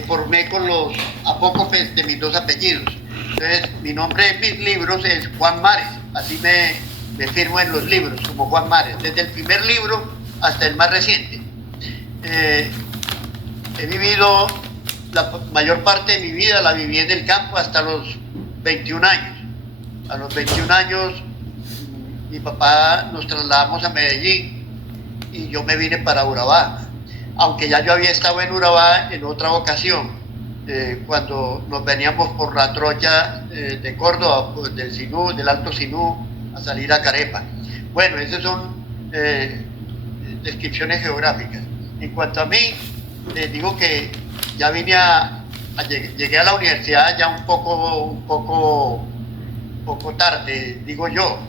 formé con los apócopes de mis dos apellidos. Entonces, mi nombre en mis libros es Juan Mares, así me firmo en los libros, como Juan Mares, desde el primer libro hasta el más reciente. He vivido la mayor parte de mi vida, la viví en el campo hasta los 21 años. A los 21 años, mi papá nos trasladamos a Medellín y yo me vine para Urabá, aunque ya yo había estado en Urabá en otra ocasión, cuando nos veníamos por la trocha de Córdoba, pues, del Sinú, del Alto Sinú, a salir a Carepa. Bueno, esas son descripciones geográficas. En cuanto a mí, les digo que ya llegué a la universidad ya un poco tarde, digo yo,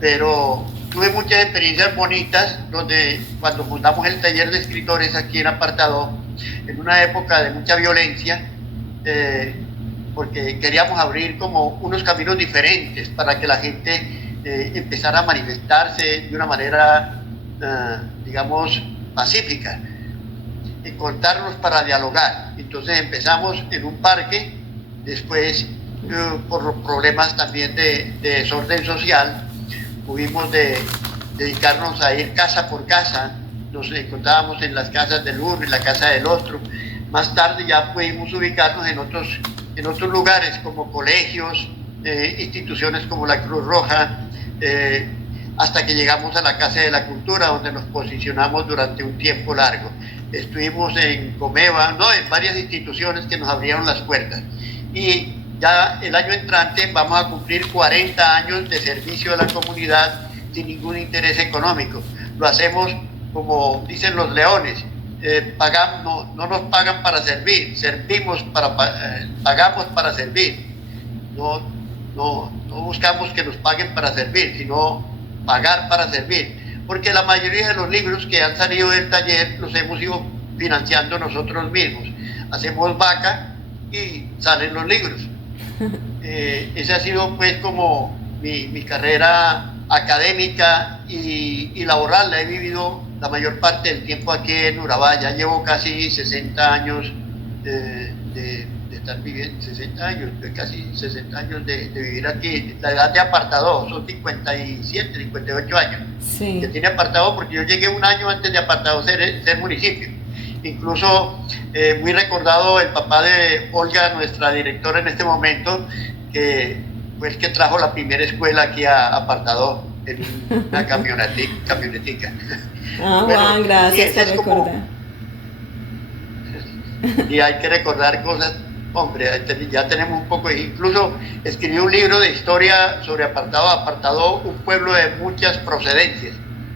pero tuve muchas experiencias bonitas donde cuando fundamos el taller de escritores aquí en Apartadó, en una época de mucha violencia, porque queríamos abrir como unos caminos diferentes para que la gente empezara a manifestarse de una manera, digamos, pacífica, encontrarnos para dialogar. Entonces empezamos en un parque, después por los problemas también de desorden social, tuvimos de dedicarnos a ir casa por casa, nos encontrábamos en las casas del uno, en la casa del otro. Más tarde ya pudimos ubicarnos en otros lugares como colegios, instituciones como la Cruz Roja, hasta que llegamos a la Casa de la Cultura, donde nos posicionamos durante un tiempo largo. Estuvimos en Comeva, en varias instituciones que nos abrieron las puertas. Y ya el año entrante vamos a cumplir 40 años de servicio a la comunidad sin ningún interés económico. Lo hacemos como dicen los leones, no nos pagan para servir, pagamos para servir. No buscamos que nos paguen para servir, sino pagar para servir. Porque la mayoría de los libros que han salido del taller los hemos ido financiando nosotros mismos. Hacemos vaca y salen los libros. Esa ha sido pues como mi carrera académica y laboral. La he vivido la mayor parte del tiempo aquí en Urabá. Ya llevo casi 60 años de estar viviendo, 60 años, casi 60 años de vivir aquí. La edad de Apartadó son 57, 58 años. Sí. Que tiene Apartadó, porque yo llegué un año antes de Apartadó ser municipio. Incluso muy recordado el papá de Olga, nuestra directora en este momento, que fue el que trajo la primera escuela aquí a Apartadó en una camionetica. Bueno, Juan, gracias por recordar. Y hay que recordar cosas, hombre, ya tenemos un poco, incluso escribí un libro de historia sobre Apartadó, un pueblo de muchas procedencias,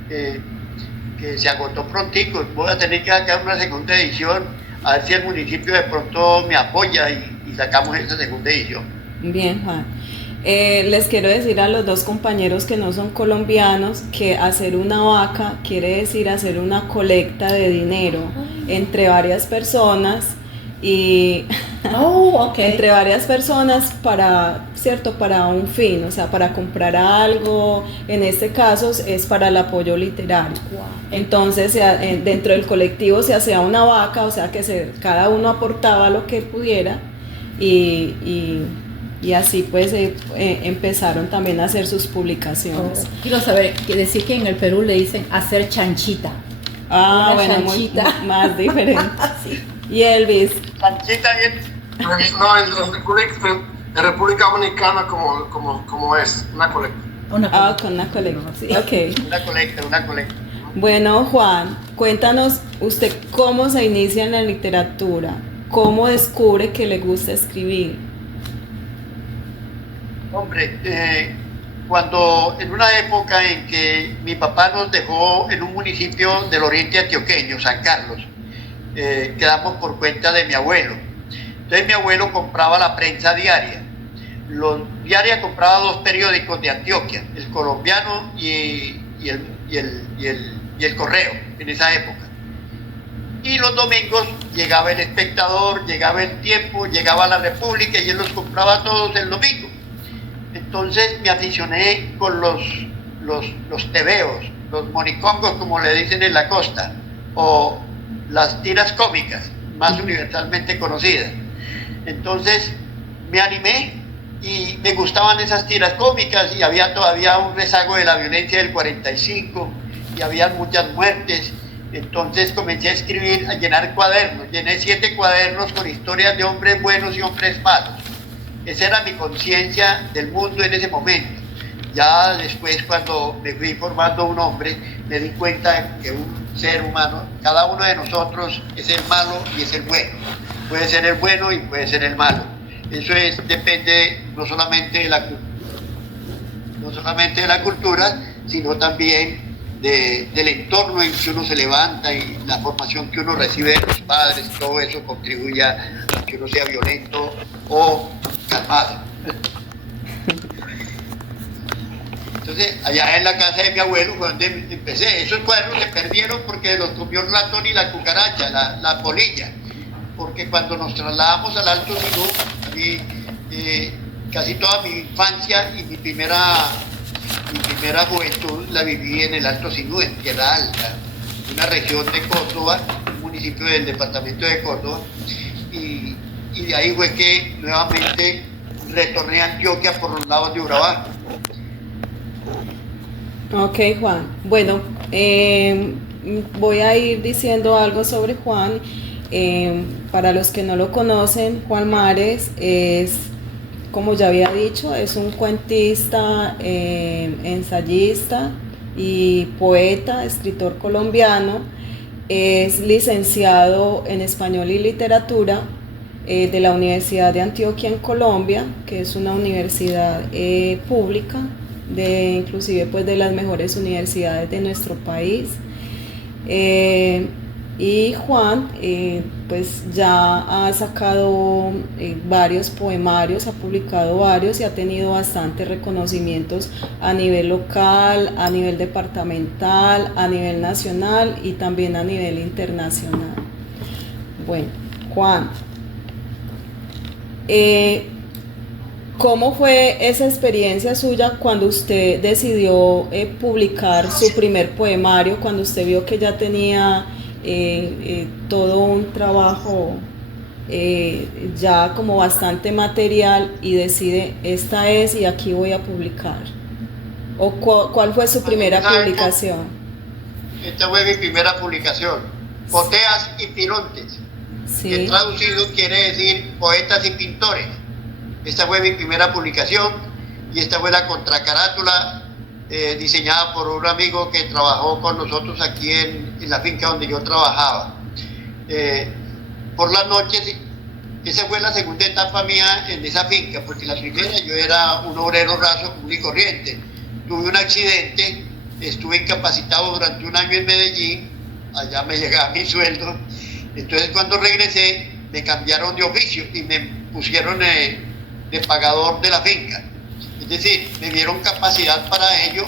que se agotó prontico. Voy a tener que sacar una segunda edición, a ver si el municipio de pronto me apoya y sacamos esa segunda edición. Bien, Juan. Les quiero decir a los dos compañeros que no son colombianos que hacer una vaca quiere decir hacer una colecta de dinero entre varias personas y entre varias personas para un fin, o sea, para comprar algo. En este caso es para el apoyo literario. Entonces dentro del colectivo se hacía una vaca, o sea que cada uno aportaba lo que pudiera y así pues empezaron también a hacer sus publicaciones. Quiero saber, decir que en el Perú le dicen hacer chanchita. Bueno, chanchita. Más diferente. Sí. Y Elvis. Chanchita No, en República Dominicana como es, una colecta. Con una colecta, sí. Okay. Una colecta. Bueno, Juan, cuéntanos usted cómo se inicia en la literatura, cómo descubre que le gusta escribir. Hombre, cuando en una época en que mi papá nos dejó en un municipio del oriente antioqueño, San Carlos, quedamos por cuenta de mi abuelo. Entonces mi abuelo compraba la prensa diaria. Diaria compraba 2 periódicos de Antioquia, el Colombiano y el Correo, en esa época. Y los domingos llegaba el Espectador, llegaba el Tiempo, llegaba la República y él los compraba todos el domingo. Entonces me aficioné con los tebeos, los monicongos como le dicen en la costa, o las tiras cómicas. más universalmente conocida. Entonces me animé y me gustaban esas tiras cómicas y había todavía un rezago de la violencia del 45 y había muchas muertes. Entonces comencé a escribir, a llenar cuadernos. Llené 7 cuadernos con historias de hombres buenos y hombres malos. Esa era mi conciencia del mundo en ese momento. Ya después, cuando me fui formando un hombre, me di cuenta que un ser humano, cada uno de nosotros es el malo y es el bueno. Puede ser el bueno y puede ser el malo. Eso depende no solamente de la cultura, sino también del entorno en que uno se levanta y la formación que uno recibe de los padres. Todo eso contribuye a que uno sea violento o calmado. Entonces, allá en la casa de mi abuelo fue donde empecé. Esos cuadernos se perdieron porque los comió el ratón y la cucaracha, la polilla. Porque cuando nos trasladamos al Alto Sinú, casi toda mi infancia y mi primera juventud la viví en el Alto Sinú, en Tierra Alta, una región de Córdoba, un municipio del departamento de Córdoba. Y de ahí fue que nuevamente retorné a Antioquia por los lados de Urabá. Ok, Juan. Bueno, voy a ir diciendo algo sobre Juan. Para los que no lo conocen, Juan Mares es, como ya había dicho, es un cuentista, ensayista y poeta, escritor colombiano. Es licenciado en Español y Literatura de la Universidad de Antioquia en Colombia, que es una universidad pública, inclusive pues de las mejores universidades de nuestro país. Y Juan pues ya ha sacado varios poemarios, ha publicado varios y ha tenido bastantes reconocimientos a nivel local, a nivel departamental, a nivel nacional y también a nivel internacional. Bueno, Juan, ¿cómo fue esa experiencia suya cuando usted decidió publicar su primer poemario, cuando usted vio que ya tenía todo un trabajo ya como bastante material y decide, esta es y aquí voy a publicar? ¿O cuál fue su primera publicación? Esta fue mi primera publicación, Poteas y Pirontes, Sí. que traducido quiere decir poetas y pintores. Esta fue mi primera publicación y esta fue la contracarátula diseñada por un amigo que trabajó con nosotros aquí en la finca donde yo trabajaba. Por las noches, esa fue la segunda etapa mía en esa finca, porque la primera yo era un obrero raso común y corriente. Tuve un accidente, estuve incapacitado durante un año en Medellín, allá me llegaba mi sueldo. Entonces cuando regresé me cambiaron de oficio y me pusieron de pagador de la finca. Es decir, me dieron capacidad para ello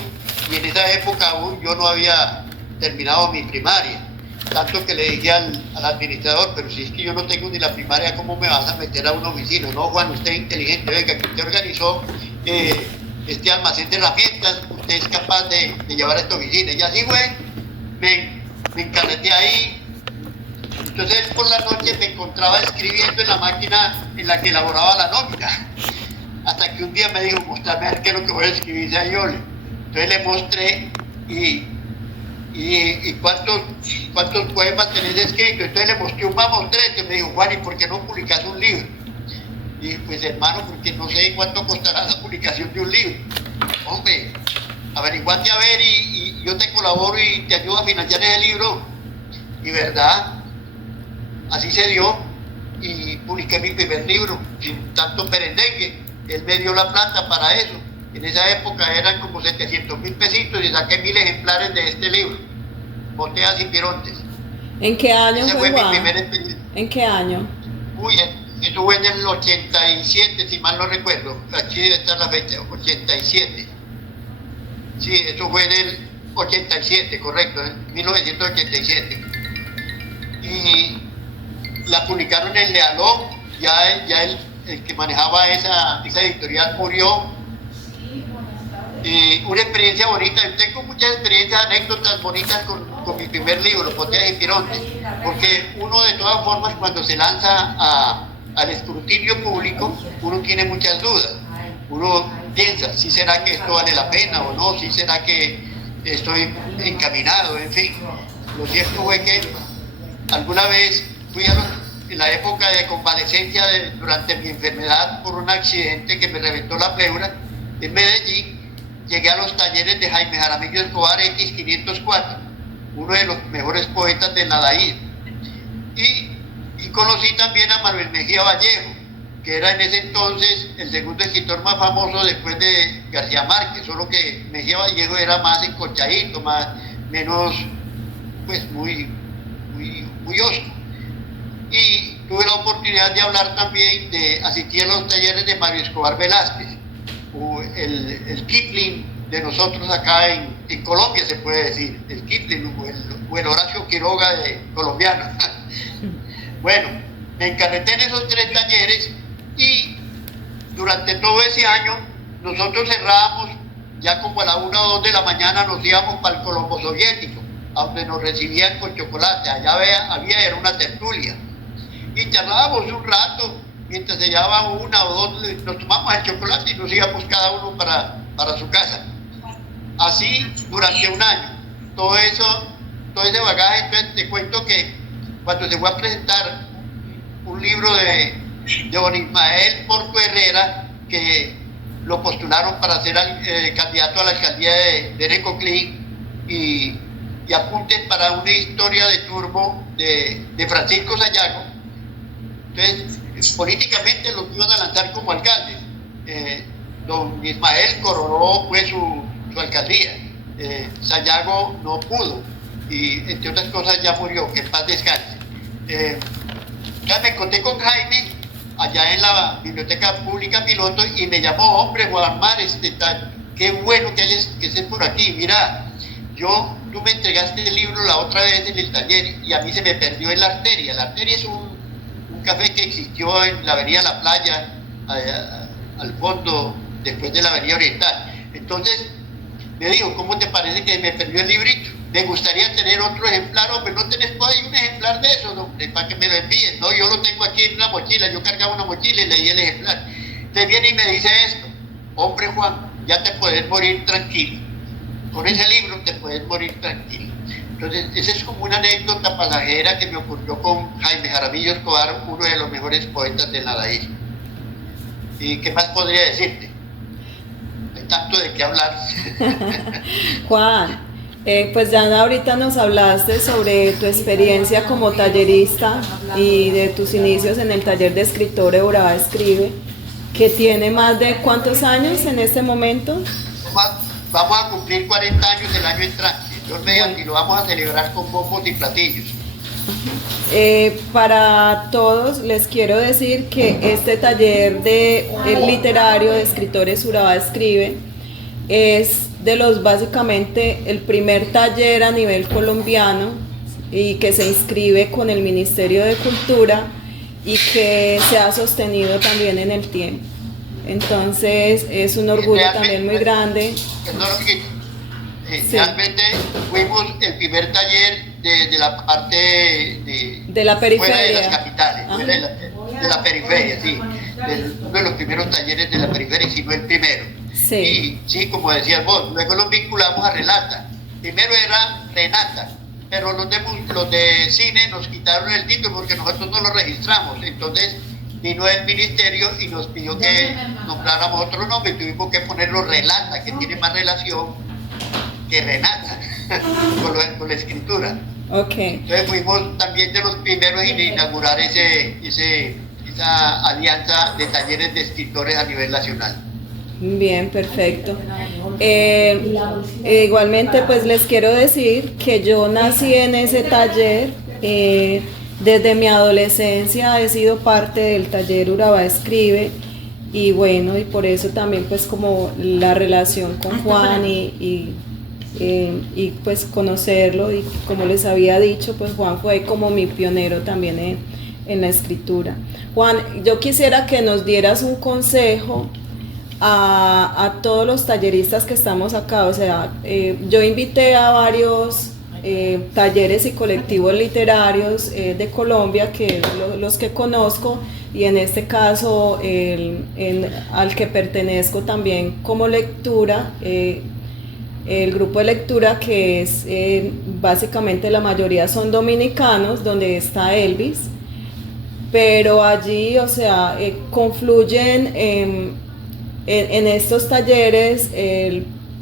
y en esa época aún yo no había terminado mi primaria. Tanto que le dije al administrador, pero si es que yo no tengo ni la primaria, ¿cómo me vas a meter a una oficina? No, Juan, usted es inteligente, venga, que usted organizó este almacén de herramientas, usted es capaz de llevar a esta oficina. Y así fue, me encarreté ahí. Entonces por la noche me encontraba escribiendo en la máquina en la que elaboraba la nómina. Hasta que un día me dijo, mostrame a ver qué es lo que voy a escribir a Yole. Entonces le mostré y cuántos poemas tenés escritos. Entonces le mostré un mamotreto y me dijo, Juan, ¿y por qué no publicas un libro? Y dije, pues hermano, porque no sé cuánto costará la publicación de un libro. Hombre, averiguate a ver y yo te colaboro y te ayudo a financiar ese libro. Y verdad, así se dio y publiqué mi primer libro, sin tanto perendengue. Él me dio la plata para eso. En esa época eran como 700.000 pesitos y saqué 1000 ejemplares de este libro, Poteas y Pirontes. ¿En qué año Ese fue, fue mi Juan? primer experiencia. ¿En qué año? Uy, eso fue en el 87, si mal no recuerdo. Aquí debe estar la fecha, 87. Sí, eso fue en el 87, correcto, en 1987. Y la publicaron en Lealó, ya el que manejaba esa editorial murió. Una experiencia bonita, yo tengo muchas experiencias, anécdotas bonitas con mi primer libro, Poteas y Pirontes. porque uno de todas formas cuando se lanza al escrutinio público, uno tiene muchas dudas. Uno piensa, si será que esto vale la pena o no, si será que estoy encaminado, en fin. Lo cierto fue que alguna vez fui en la época de convalecencia durante mi enfermedad por un accidente que me reventó la pleura en Medellín. Llegué a los talleres de Jaime Jaramillo Escobar X504, uno de los mejores poetas del nadaísmo. Y conocí también a Manuel Mejía Vallejo, que era en ese entonces el segundo escritor más famoso después de García Márquez, solo que Mejía Vallejo era más encorchadito, menos, pues muy osco. Y tuve la oportunidad de hablar también, de asistir a los talleres de Mario Escobar Velázquez, o el Kipling de nosotros acá en Colombia, se puede decir, el Kipling o el Horacio Quiroga colombiano. Bueno, me encarreté en esos 3 talleres y durante todo ese año nosotros cerrábamos, ya como a la 1 o 2 de la mañana nos íbamos para el Colombo Soviético, a donde nos recibían con chocolate. Allá era una tertulia y charlábamos un rato mientras se llevaba 1 o 2, nos tomamos el chocolate y nos íbamos cada uno para su casa. Así durante un año. Todo ese bagaje. Entonces te cuento que cuando se fue a presentar un libro de don Ismael Porto Herrera, que lo postularon para ser candidato a la alcaldía de Necoclí, y apuntes para una historia de Turbo de Francisco Sayago. Entonces, políticamente lo iban a lanzar como alcalde. Don Ismael coronó pues su alcaldía. Sayago no pudo, y entre otras cosas ya murió, que en paz descanse. Ya me encontré con Jaime allá en la Biblioteca Pública Piloto y me llamó: hombre, Juan Mar, qué bueno que estés por aquí. Mira, tú me entregaste el libro la otra vez en el taller y a mí se me perdió en la arteria. La arteria es un café que existió en la avenida La Playa, al fondo, después de la avenida Oriental. Entonces me dijo: ¿cómo te parece que me perdió el librito? Me gustaría tener otro ejemplar. Hombre, ¿no tenés por ahí un ejemplar de eso, hombre, para que me lo envíen? No, yo lo tengo aquí en una mochila. Yo cargaba una mochila y leí el ejemplar. Entonces viene y me dice esto: hombre, Juan, ya te puedes morir tranquilo. Con ese libro te puedes morir tranquilo. Entonces, esa es como una anécdota pasajera que me ocurrió con Jaime Jaramillo Escobar, uno de los mejores poetas del nadaísmo. ¿Y qué más podría decirte? Hay tanto de qué hablar. Juan, pues ya ahorita nos hablaste sobre tu experiencia como tallerista y de tus inicios en el taller de escritores Urabá Escribe, que tiene más de ¿cuántos años en este momento? Vamos a cumplir 40 años el año entrante, y lo vamos a celebrar con bombos y platillos. Para todos les quiero decir que este taller literario de escritores Urabá Escribe es de los, básicamente, el primer taller a nivel colombiano y que se inscribe con el Ministerio de Cultura y que se ha sostenido también en el tiempo. Entonces es un orgullo también muy grande. Realmente fuimos el primer taller de la parte de la periferia, fuera de las capitales, de la periferia, sí, uno de los primeros talleres de la periferia, si no el primero. Sí. Y sí, como decías vos, luego los vinculamos a Relata. Primero era Renata, pero los de cine nos quitaron el título porque nosotros no lo registramos. Entonces vino el ministerio y nos pidió que nombráramos otro nombre y tuvimos que ponerlo Relata, que tiene más relación que Renata con la escritura. Okay. Entonces fuimos también de los primeros en inaugurar esa alianza de talleres de escritores a nivel nacional. Bien, perfecto. Igualmente pues les quiero decir que yo nací en ese taller. Desde mi adolescencia he sido parte del taller Urabá Escribe y bueno, y por eso también pues como la relación con Juan y pues conocerlo, y como les había dicho, pues Juan fue como mi pionero también en la escritura. Juan, yo quisiera que nos dieras un consejo a todos los talleristas que estamos acá. O sea, yo invité a varios talleres y colectivos literarios de Colombia, que es los que conozco, y en este caso al que pertenezco también como lectura, el grupo de lectura que es básicamente la mayoría son dominicanos, donde está Elvis, pero allí, o sea, confluyen en estos talleres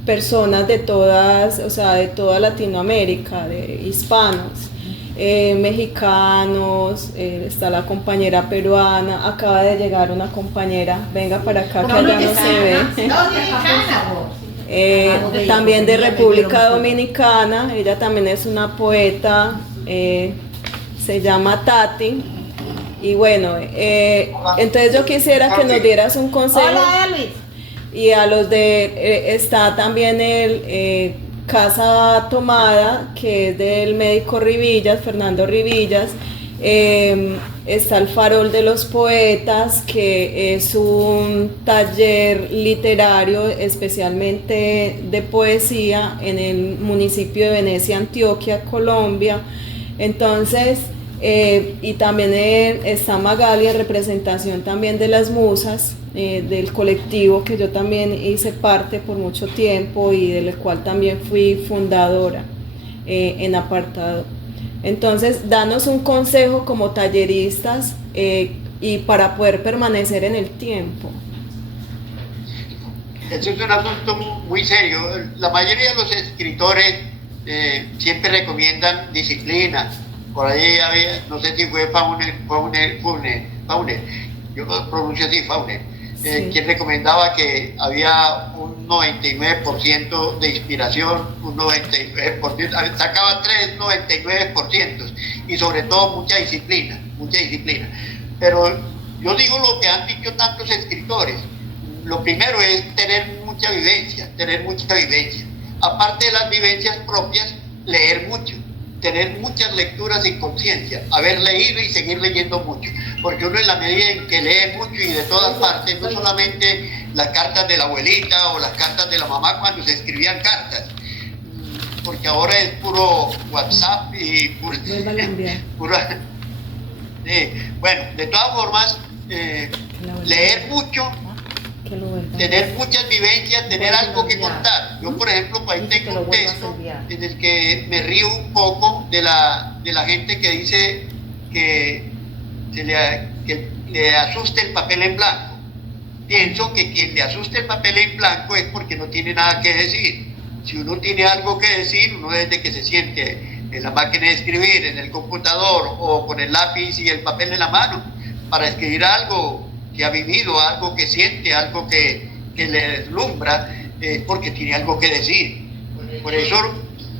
personas de todas, o sea, de toda Latinoamérica, de hispanos, mexicanos, está la compañera peruana, acaba de llegar una compañera, venga para acá que allá no se ve. También de República Dominicana, ella también es una poeta, se llama Tati. Y bueno, entonces yo quisiera que nos dieras un consejo. Hola, Elvis. Y a los de, está también el Casa Tomada, que es del médico Rivillas, Fernando Rivillas. Está el Farol de los Poetas, que es un taller literario especialmente de poesía en el municipio de Venecia, Antioquia, Colombia. Entonces, y también está Magali en representación también de las musas, del colectivo que yo también hice parte por mucho tiempo y del cual también fui fundadora en apartado. Entonces, danos un consejo como talleristas y para poder permanecer en el tiempo. Eso es un asunto muy serio. La mayoría de los escritores siempre recomiendan disciplina. Por ahí había, no sé si fue Faulkner, yo lo pronuncio así, Faulkner, Sí. quien recomendaba que había un 99% de inspiración, un 99%, sacaba 99%, y sobre todo mucha disciplina. Pero yo digo lo que han dicho tantos escritores. Lo primero es tener mucha vivencia. Aparte de las vivencias propias, leer mucho, tener muchas lecturas en conciencia, haber leído y seguir leyendo mucho, porque uno en la medida en que lee mucho y de todas partes, no solamente las cartas de la abuelita o las cartas de la mamá cuando se escribían cartas, porque ahora es puro WhatsApp y puro, bueno, de todas formas, leer mucho, tener muchas vivencias, tener algo que contar. Yo, por ejemplo, ahí tengo un texto en el que me río un poco de la gente que dice que le asuste el papel en blanco. Pienso que quien le asuste el papel en blanco es porque no tiene nada que decir. Si uno tiene algo que decir, uno desde que se siente en la máquina de escribir, en el computador o con el lápiz y el papel en la mano, para escribir algo que ha vivido, algo que siente, algo que le deslumbra, porque tiene algo que decir. Por eso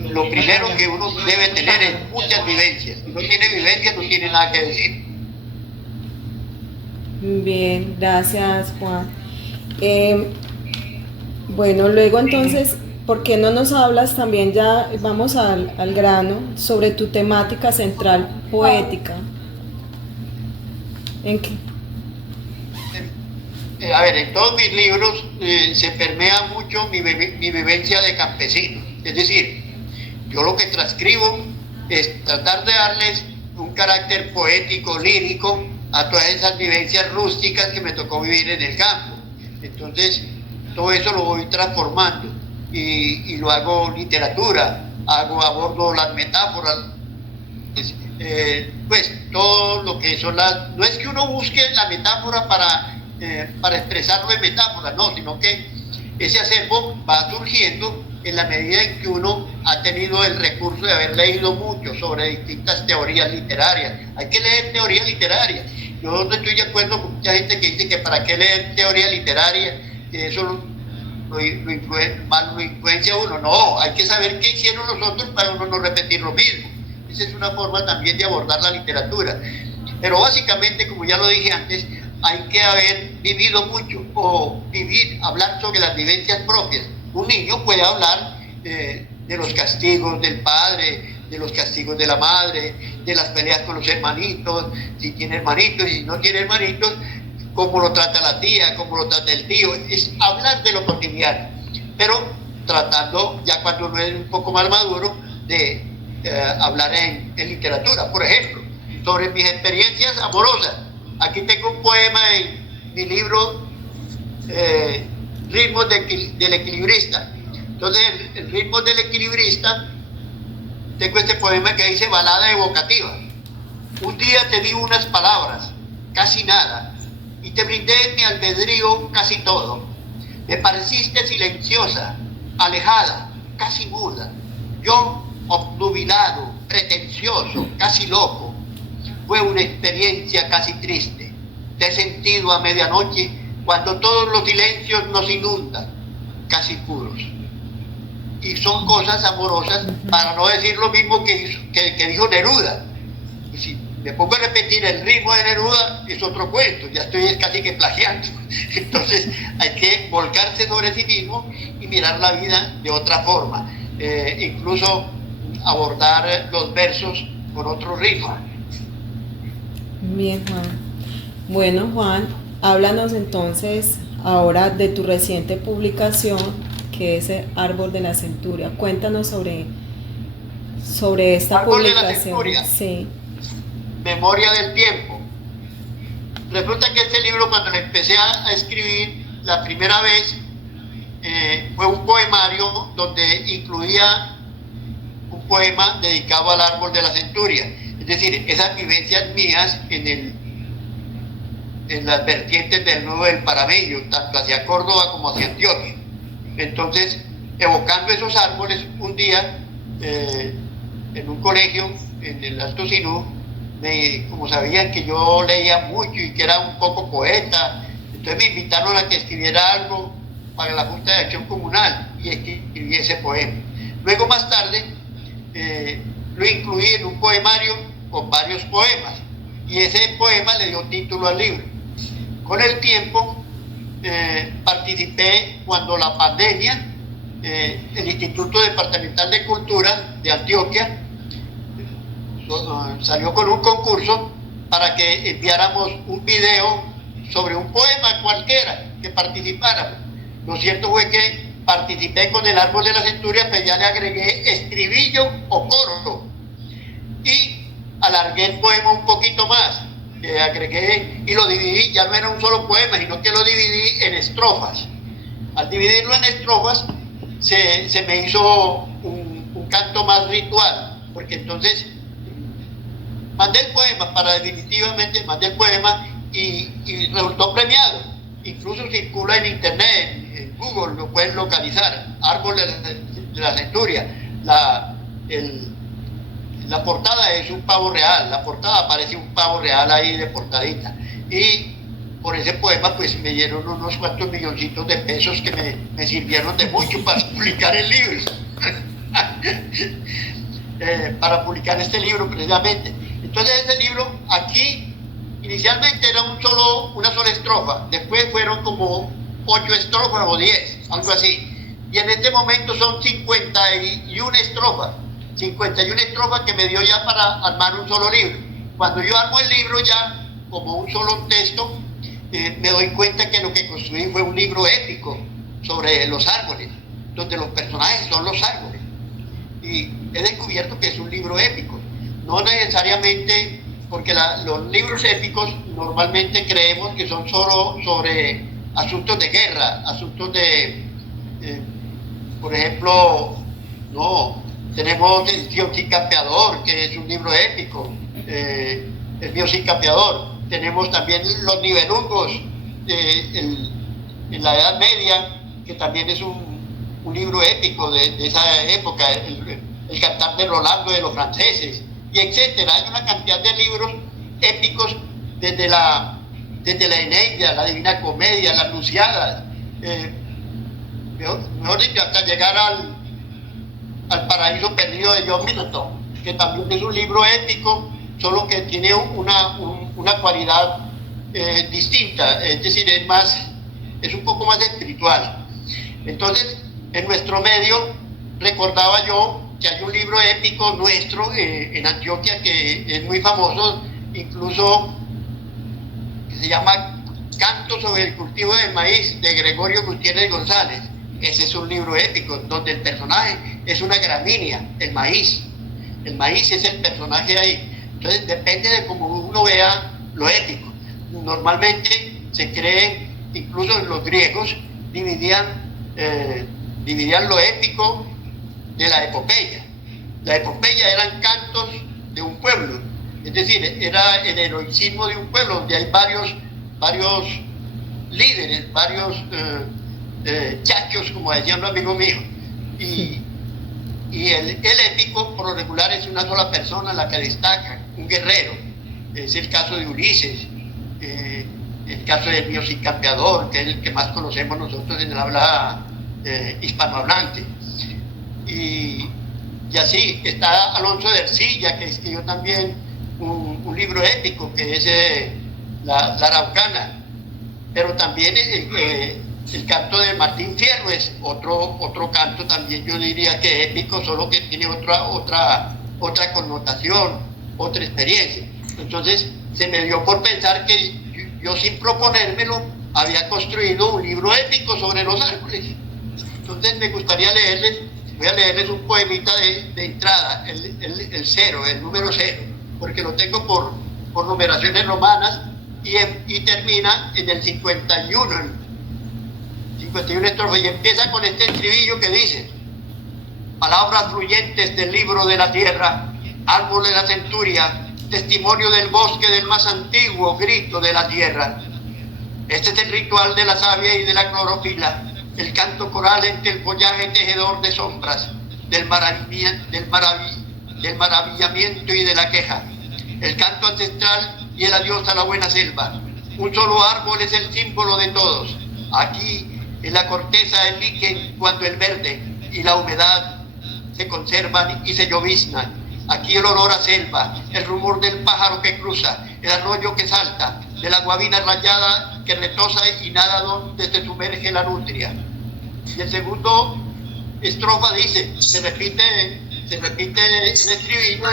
lo primero que uno debe tener es muchas vivencias. Si no tiene vivencias, no tiene nada que decir. Bien, gracias, Juan. Bueno, luego entonces, ¿por qué no nos hablas también, ya vamos al grano, sobre tu temática central poética? ¿En qué? A ver, en todos mis libros se permea mucho mi vivencia de campesino. Es decir, yo lo que transcribo es tratar de darles un carácter poético, lírico, a todas esas vivencias rústicas que me tocó vivir en el campo. Entonces, todo eso lo voy transformando y lo hago literatura, abordo las metáforas, pues todo lo que son las... No es que uno busque la metáfora para expresarlo en metáfora, no, sino que ese acervo va surgiendo en la medida en que uno ha tenido el recurso de haber leído mucho sobre distintas teorías literarias. Hay que leer teoría literaria. Yo no estoy de acuerdo con mucha gente que dice que para qué leer teoría literaria, que eso lo influencia a uno. No, hay que saber qué hicieron los otros para uno no repetir lo mismo. Esa es una forma también de abordar la literatura. Pero básicamente, como ya lo dije antes, hay que haber vivido mucho o hablar sobre las vivencias propias. Un niño puede hablar de los castigos del padre, de los castigos de la madre, de las peleas con los hermanitos, si tiene hermanitos y si no tiene hermanitos, cómo lo trata la tía, cómo lo trata el tío. Es hablar de lo cotidiano, pero tratando, ya cuando uno es un poco más maduro, de hablar en literatura. Por ejemplo, sobre mis experiencias amorosas. Aquí tengo un poema en mi libro Ritmos del Equilibrista. Entonces, el Ritmos del Equilibrista, tengo este poema que dice balada evocativa. Un día te di unas palabras, casi nada, y te brindé en mi albedrío casi todo. Me pareciste silenciosa, alejada, casi muda. Yo, obnubilado, pretencioso, casi loco. Fue una experiencia casi triste. Te he sentido a medianoche cuando todos los silencios nos inundan, casi puros. Y son cosas amorosas, para no decir lo mismo que dijo Neruda. Y si me pongo a repetir el ritmo de Neruda, es otro cuento, ya estoy casi que plagiando. Entonces hay que volcarse sobre sí mismo y mirar la vida de otra forma. Incluso abordar los versos con otro ritmo. Bien, Juan. Bueno, Juan, háblanos entonces ahora de tu reciente publicación, que es el Árbol de la Centuria. Cuéntanos sobre esta Árbol publicación. de la Centuria. Sí. Memoria del tiempo. Resulta que este libro, cuando lo empecé a escribir la primera vez, fue un poemario donde incluía un poema dedicado al Árbol de la Centuria. Es decir, esas vivencias mías en las vertientes del Nudo del Paramello, tanto hacia Córdoba como hacia Antioquia. Entonces, evocando esos árboles, un día, en un colegio, en el Alto Sinú, como sabían que yo leía mucho y que era un poco poeta, entonces me invitaron a que escribiera algo para la Junta de Acción Comunal y escribí ese poema. Luego, más tarde, lo incluí en un poemario con varios poemas y ese poema le dio título al libro. Con el tiempo, participé cuando la pandemia, el Instituto Departamental de Cultura de Antioquia salió con un concurso para que enviáramos un video sobre un poema cualquiera que participáramos. Lo cierto fue que participé con el Árbol de la Centuria, pero ya le agregué estribillo o coro y alargué el poema un poquito más. Agregué y lo dividí, ya no era un solo poema, sino que lo dividí en estrofas. Al dividirlo en estrofas se me hizo un canto más ritual, porque entonces mandé el poema, mandé el poema y resultó premiado. Incluso circula en internet, en Google lo pueden localizar, Árbol de la Centuria. La portada es un pavo real, la portada aparece un pavo real ahí de portadita. Y por ese poema pues me dieron unos cuantos milloncitos de pesos que me sirvieron de mucho para publicar el libro. Para publicar este libro precisamente. Entonces ese libro aquí inicialmente era una sola estrofa, después fueron como 8 estrofas o 10, algo así. Y en este momento son 51 estrofas. 51 estrofas que me dio ya para armar un solo libro. Cuando yo armo el libro ya como un solo texto, me doy cuenta que lo que construí fue un libro épico sobre los árboles, donde los personajes son los árboles. Y he descubierto que es un libro épico. No necesariamente, porque los libros épicos normalmente creemos que son solo sobre asuntos de guerra, asuntos por ejemplo, no. Tenemos el Tío Cid Campeador, que es un libro épico, el Tío Cid Campeador. Tenemos también Los Nibelungos en la Edad Media, que también es un libro épico de esa época, el Cantar de Rolando de los franceses, y etcétera. Hay una cantidad de libros épicos desde la Eneida, la Divina Comedia, las Luciadas, mejor dicho, hasta llegar al Paraíso Perdido de John Milton, que también es un libro épico, solo que tiene una cualidad distinta, es decir, es un poco más espiritual. Entonces, en nuestro medio, recordaba yo que hay un libro épico nuestro en Antioquia que es muy famoso, incluso, que se llama Canto sobre el cultivo del maíz, de Gregorio Gutiérrez González. Ese es un libro épico, donde el personaje es una gramínea, el maíz. El maíz es el personaje ahí. Entonces depende de cómo uno vea lo épico. Normalmente se cree, incluso en los griegos, dividían lo épico de la epopeya. La epopeya eran cantos de un pueblo, es decir, era el heroicismo de un pueblo donde hay varios líderes, varios chachos, como decían los amigos míos. Y el épico, por lo regular, es una sola persona la que destaca, un guerrero. Es el caso de Ulises, el caso del mío sin campeador, que es el que más conocemos nosotros en el habla hispanohablante. Y así está Alonso de Ercilla, que escribió también un libro épico, que es la Araucana. Pero también el canto de Martín Fierro es otro canto también, yo diría que épico, solo que tiene otra connotación, otra experiencia. Entonces se me dio por pensar que yo sin proponérmelo había construido un libro épico sobre los árboles. Entonces me gustaría voy a leerles un poemita de entrada, el cero, el número 0, porque lo tengo por numeraciones romanas y termina en el 51 estrofa, y empieza con este estribillo que dice: palabras fluyentes del libro de la tierra, árbol de la centuria, testimonio del bosque del más antiguo grito de la tierra. Este es el ritual de la savia y de la clorofila, el canto coral entre el follaje tejedor de sombras, del maravillamiento y de la queja, el canto ancestral y el adiós a la buena selva. Un solo árbol es el símbolo de todos. Aquí en la corteza el líquen cuando el verde y la humedad se conservan y se lloviznan. Aquí el olor a selva, el rumor del pájaro que cruza, el arroyo que salta, de la guabina rayada que retosa y nada donde se sumerge la nutria. Y el segundo estrofa dice, se repite el estribillo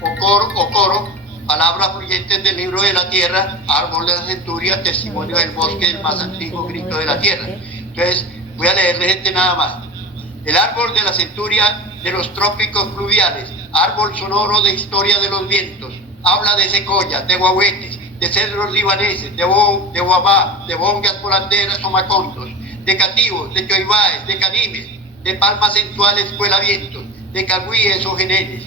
o coro, palabras fluyentes del libro de la tierra, árbol de la centuria, testimonio del bosque del más antiguo grito de la tierra. Entonces voy a leerles este nada más. El árbol de la centuria de los trópicos fluviales, árbol sonoro de historia de los vientos, habla de secoyas, de guahuetes, de cedros libaneses, de guabá, de bongas volanderas o macondos, de cativos, de choibaes, de canimes, de palmas sensuales cuelavientos, de cagüíes o genenes.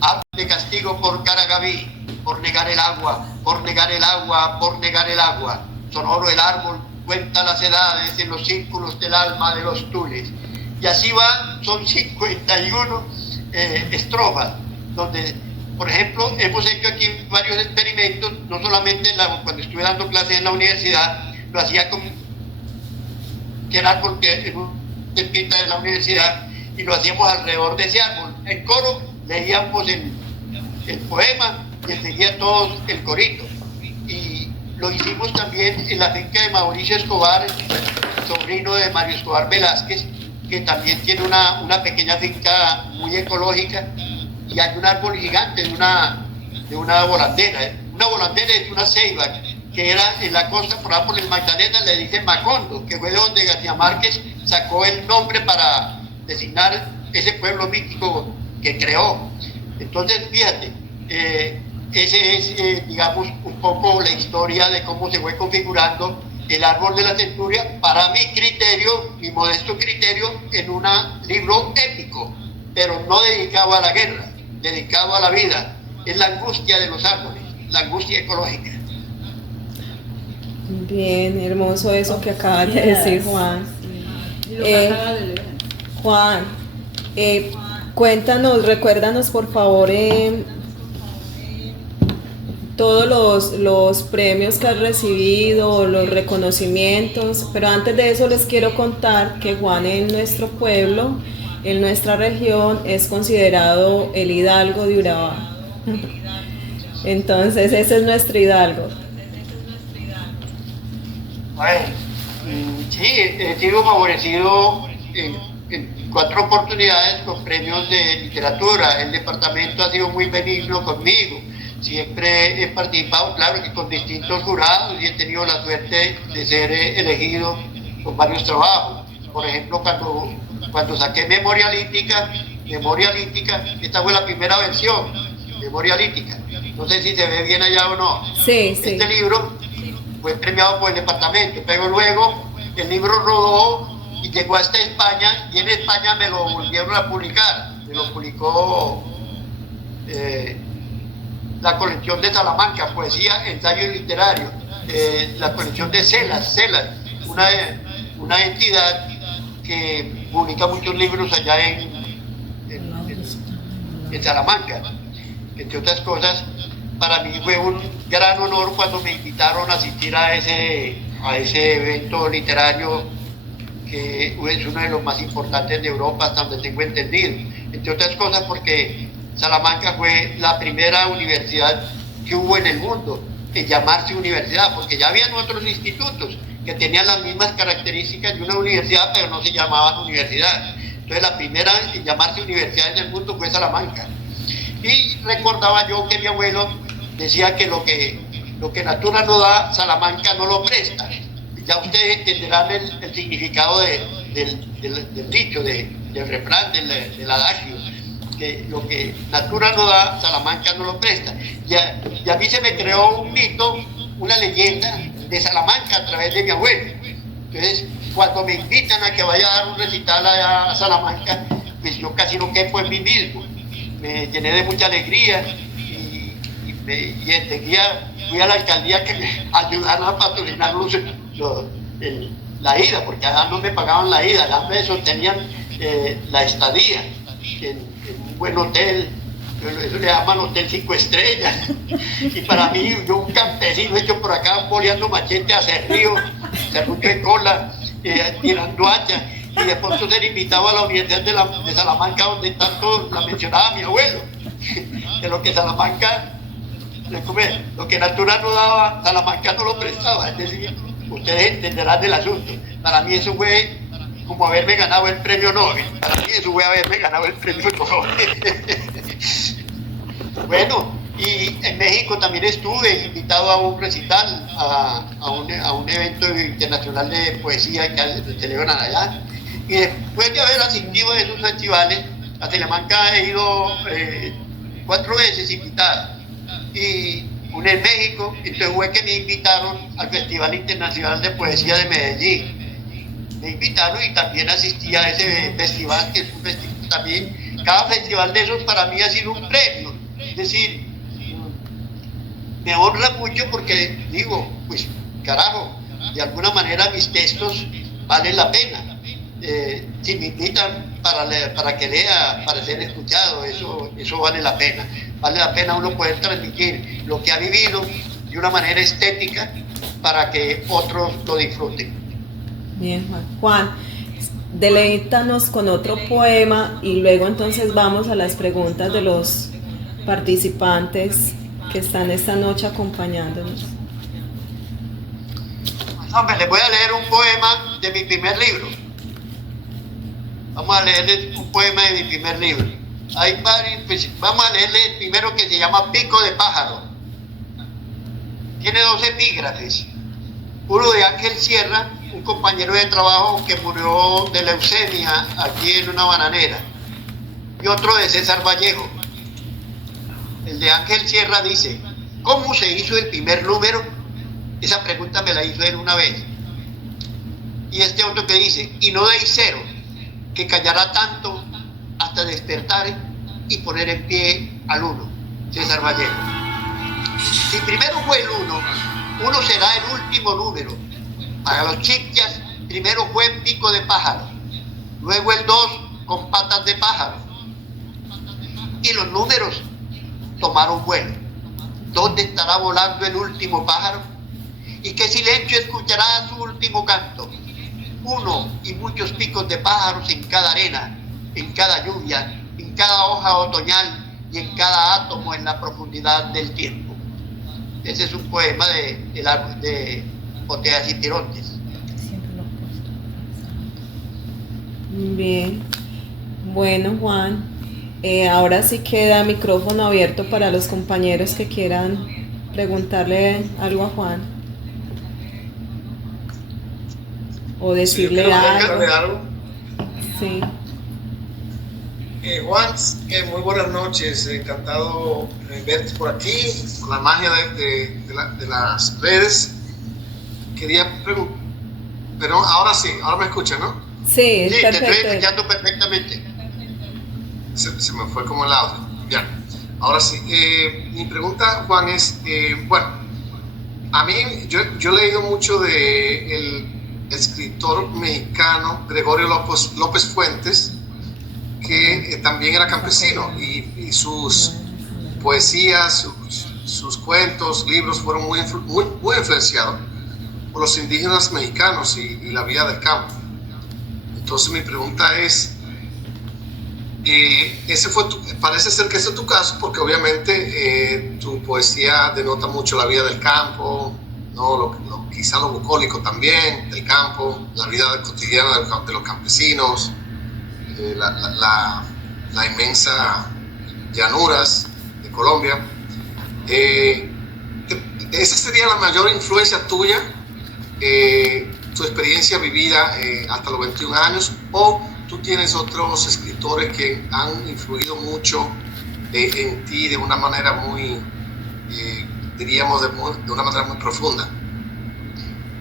Habla de castigo por Caragaví, por negar el agua, por negar el agua, por negar el agua. Sonoro el árbol cuenta las edades en los círculos del alma de los tules. Y así va, son 51 estrofas, donde, por ejemplo, hemos hecho aquí varios experimentos, no solamente cuando estuve dando clases en la universidad, lo hacía con que el árbol que en un cerquita de la universidad, y lo hacíamos alrededor de ese árbol. En coro leíamos el poema y enseguida todos el corito. Y lo hicimos también en la finca de Mauricio Escobar, sobrino de Mario Escobar Velázquez, que también tiene una pequeña finca muy ecológica, y hay un árbol gigante de una volandera. Una volandera es una ceiba, que era en la costa, por ejemplo, en Magdalena le dicen Macondo, que fue de donde García Márquez sacó el nombre para designar ese pueblo mítico que creó. Entonces, fíjate, ese es, digamos, un poco la historia de cómo se fue configurando el árbol de la centuria, para mi criterio, mi modesto criterio, en un libro épico, pero no dedicado a la guerra, dedicado a la vida. Es la angustia de los árboles, la angustia ecológica. Bien, hermoso eso que acabas de decir, Juan. Juan, cuéntanos, recuérdanos por favor todos los premios que has recibido, los reconocimientos, pero antes de eso les quiero contar que Juan en nuestro pueblo, en nuestra región, es considerado el hidalgo de Urabá. Entonces ese es nuestro hidalgo. Bueno, sí, he sido favorecido en 4 oportunidades con premios de literatura. El departamento ha sido muy benigno conmigo. Siempre he participado, claro, que con distintos jurados, y he tenido la suerte de ser elegido con varios trabajos. Por ejemplo, cuando saqué Memoria Lítica, Memoria Lítica. Esta fue la primera versión, Memoria Lítica. No sé si se ve bien allá o no. Sí, sí. Este libro fue premiado por el departamento, pero luego el libro rodó y llegó hasta España, y en España me lo volvieron a publicar. Me lo publicó la colección de Salamanca, Poesía, Ensayo Literario, la colección de Celas, una entidad que publica muchos libros allá en Salamanca. Entre otras cosas, para mí fue un gran honor cuando me invitaron a asistir a ese evento literario, que es uno de los más importantes de Europa, hasta donde tengo entendido. Entre otras cosas porque Salamanca fue la primera universidad que hubo en el mundo en llamarse universidad, porque ya habían otros institutos que tenían las mismas características de una universidad, pero no se llamaban universidad. Entonces la primera en llamarse universidad en el mundo fue Salamanca. Y recordaba yo que mi abuelo decía que lo que natura no da, Salamanca no lo presta. Ya ustedes entenderán el significado del dicho, del refrán, del adagio, que lo que natura no da, Salamanca no lo presta. Y a mí se me creó un mito, una leyenda de Salamanca a través de mi abuelo. Entonces, cuando me invitan a que vaya a dar un recital a Salamanca, pues yo casi no quepo en mí mismo. Me llené de mucha alegría y enseguida fui a la alcaldía que me ayudaron a patrocinar la ida, porque allá no me pagaban la ida, allá me sostenían la estadía en un buen hotel. Eso le llaman hotel 5 estrellas. Y para mí, yo un campesino hecho por acá, boleando machete a Cerrillo, serrucho de cola, tirando hacha, y de pronto ser invitado a la Universidad de Salamanca, donde tanto la mencionaba mi abuelo, de lo que Salamanca, lo que Natura no daba, Salamanca no lo prestaba. Es decir, ustedes entenderán del asunto. Para mí eso fue como haberme ganado el premio Nobel. Para mí eso fue haberme ganado el premio Nobel. Bueno, y en México también estuve invitado a un recital, a un evento internacional de poesía que se celebran allá. Y después de haber asistido a esos festivales, a Salamanca he ido 4 veces invitado. Y una en México, entonces fue que me invitaron al Festival Internacional de Poesía de Medellín. Me invitaron y también asistí a ese festival, que es un festival también. Cada festival de esos para mí ha sido un premio. Es decir, me honra mucho porque digo, pues carajo, de alguna manera mis textos valen la pena. Si me invitan para que lea, para ser escuchado, eso vale la pena. Vale la pena uno poder transmitir lo que ha vivido de una manera estética para que otros lo disfruten. Bien, Juan. Juan, deleítanos con otro poema y luego entonces vamos a las preguntas de los participantes que están esta noche acompañándonos. Hombre, les voy a leer un poema de mi primer libro. Vamos a leerles un poema de mi primer libro. Hay varios, pues, vamos a leerle el primero, que se llama Pico de Pájaro. Tiene 2 epígrafes. Uno de Ángel Sierra, un compañero de trabajo que murió de leucemia aquí en una bananera. Y otro de César Vallejo. El de Ángel Sierra dice: ¿cómo se hizo el primer número? Esa pregunta me la hizo él una vez. Y este otro que dice: y no deis 0, que callará tanto hasta despertar y poner en pie al 1. César Vallejo. Si primero fue el 1 será el último número. Para los chicas, primero fue Pico de Pájaro, luego el 2 con patas de pájaro. Y los números tomaron vuelo. ¿Dónde estará volando el último pájaro? ¿Y qué silencio escuchará su último canto? 1 y muchos picos de pájaros en cada arena, en cada lluvia, en cada hoja otoñal y en cada átomo en la profundidad del tiempo. Ese es un poema de Poteas y Tirontes. Bien, bueno, Juan, ahora sí queda micrófono abierto para los compañeros que quieran preguntarle algo a Juan o decirle algo. algo. Sí. Juan, muy buenas noches, encantado de verte por aquí, con la magia de las redes. Quería preguntar, pero ahora sí, ahora me escuchan, ¿no? Sí, Sí, te estoy perfecto. escuchando perfectamente. Se me fue como el audio. Ya, ahora sí. Mi pregunta, Juan, es, bueno, a mí, yo he leído mucho de el escritor mexicano Gregorio López Fuentes, que también era campesino, y sus poesías, sus cuentos, libros fueron muy influenciados por los indígenas mexicanos y la vida del campo. Entonces mi pregunta es, parece ser que ese es tu caso, porque obviamente tu poesía denota mucho la vida del campo, ¿no? Quizá lo bucólico también, del campo, la vida cotidiana de los campesinos, la inmensa llanuras de Colombia. ¿Esa sería la mayor influencia tuya, tu experiencia vivida hasta los 21 años? ¿O tú tienes otros escritores que han influido mucho en ti de una manera muy, diríamos, de una manera muy profunda?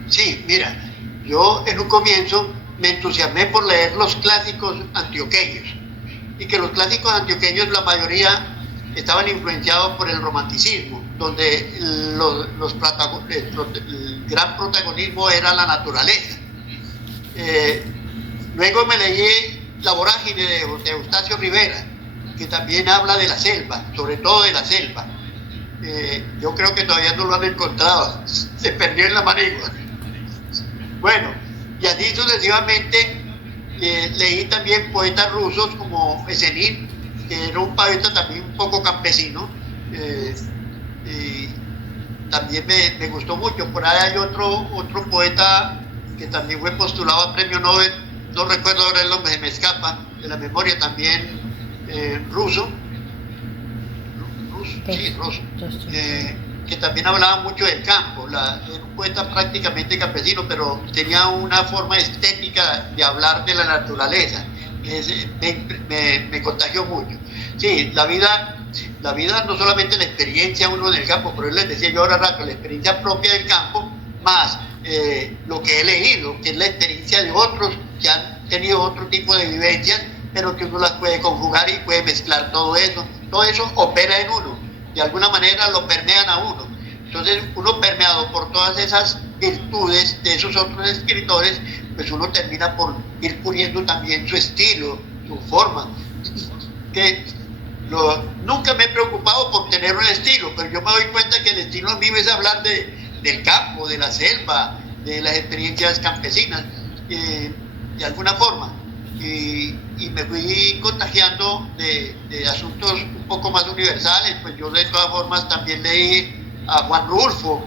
Sí, mira, yo en un comienzo me entusiasmé por leer los clásicos antioqueños, y que los clásicos antioqueños, la mayoría, estaban influenciados por el romanticismo, donde el gran protagonismo era la naturaleza. Luego me leí La vorágine de José Eustacio Rivera, que también habla de la selva, sobre todo de la selva. Yo creo que todavía no lo han encontrado, se perdió en la manigua. Bueno, y así sucesivamente. Leí también poetas rusos como Esenin, que era un poeta también un poco campesino, y también me gustó mucho. Por ahí hay otro poeta que también fue postulado a premio Nobel, no recuerdo ahora el nombre, se me escapa de la memoria, también ruso, que también hablaba mucho del campo. Era un poeta prácticamente campesino, pero tenía una forma estética de hablar de la naturaleza, que me contagió mucho. Sí, la vida no solamente la experiencia uno del campo, pero les decía yo ahora rato, la experiencia propia del campo, más lo que he leído, que es la experiencia de otros que han tenido otro tipo de vivencias, pero que uno las puede conjugar y puede mezclar todo eso opera en uno, de alguna manera lo permean a uno. Entonces uno, permeado por todas esas virtudes de esos otros escritores, pues uno termina por ir puliendo también su estilo, su forma. Nunca me he preocupado por tener un estilo, pero yo me doy cuenta que el estilo mío es hablar del campo, de la selva, de las experiencias campesinas, de alguna forma. Y me fui contagiando de asuntos un poco más universales. Pues yo de todas formas también leí a Juan Rulfo,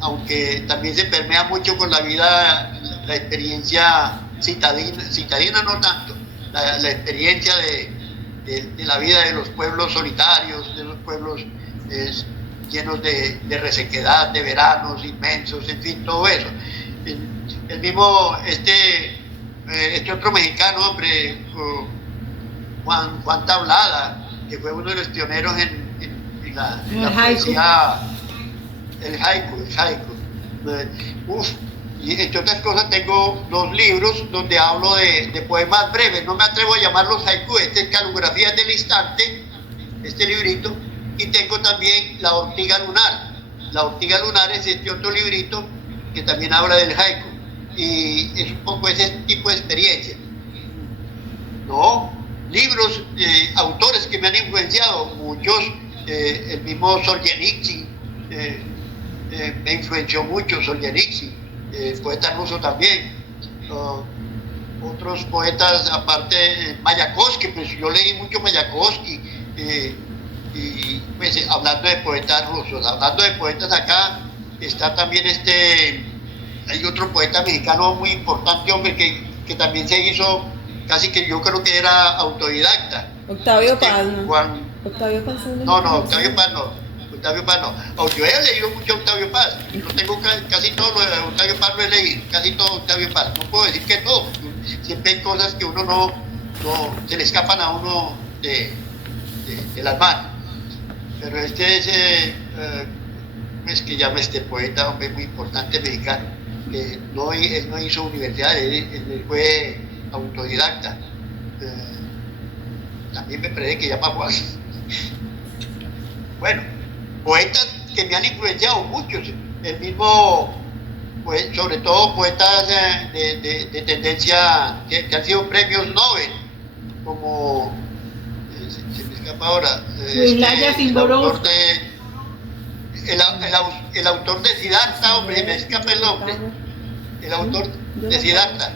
aunque también se permea mucho con la vida, la experiencia citadina no tanto, la experiencia de la vida de los pueblos solitarios, de los pueblos llenos de resequedad, de veranos inmensos, en fin, todo eso. El mismo, este otro mexicano, hombre, Juan Tablada, que fue uno de los pioneros en la poesía, el haiku. Y entre otras cosas tengo 2 libros donde hablo de poemas breves, no me atrevo a llamarlos haiku, este es Caligrafías del Instante, este librito, y tengo también La Ortiga Lunar. La Ortiga Lunar es este otro librito que también habla del haiku, y es un poco ese tipo de experiencia. No, libros, autores que me han influenciado, muchos, el mismo Solzhenitsyn, me influenció mucho Solzhenitsyn, poeta ruso también. Otros poetas, aparte, Mayakovsky, pues yo leí mucho Mayakovsky, y pues hablando de poetas rusos, hablando de poetas acá, está también hay otro poeta mexicano muy importante, hombre, que también se hizo, casi que yo creo que era autodidacta. Octavio Paz, ¿no? Octavio Paz no. Octavio Paz no. Yo he leído mucho Octavio Paz, yo tengo casi todo lo de Octavio Paz lo he leído, casi todo Octavio Paz. No puedo decir que todo, siempre hay cosas que uno se le escapan a uno de las manos. Pero este es que llama este poeta, hombre muy importante mexicano, que él no hizo universidad, él fue autodidacta. También me parece que llama Juan. Bueno, poetas que me han influenciado muchos, el mismo, pues, sobre todo poetas de tendencia que han sido premios Nobel, como se me escapa ahora, el autor de Siddhartha, hombre, me escapa el nombre, el autor de Siddhartha,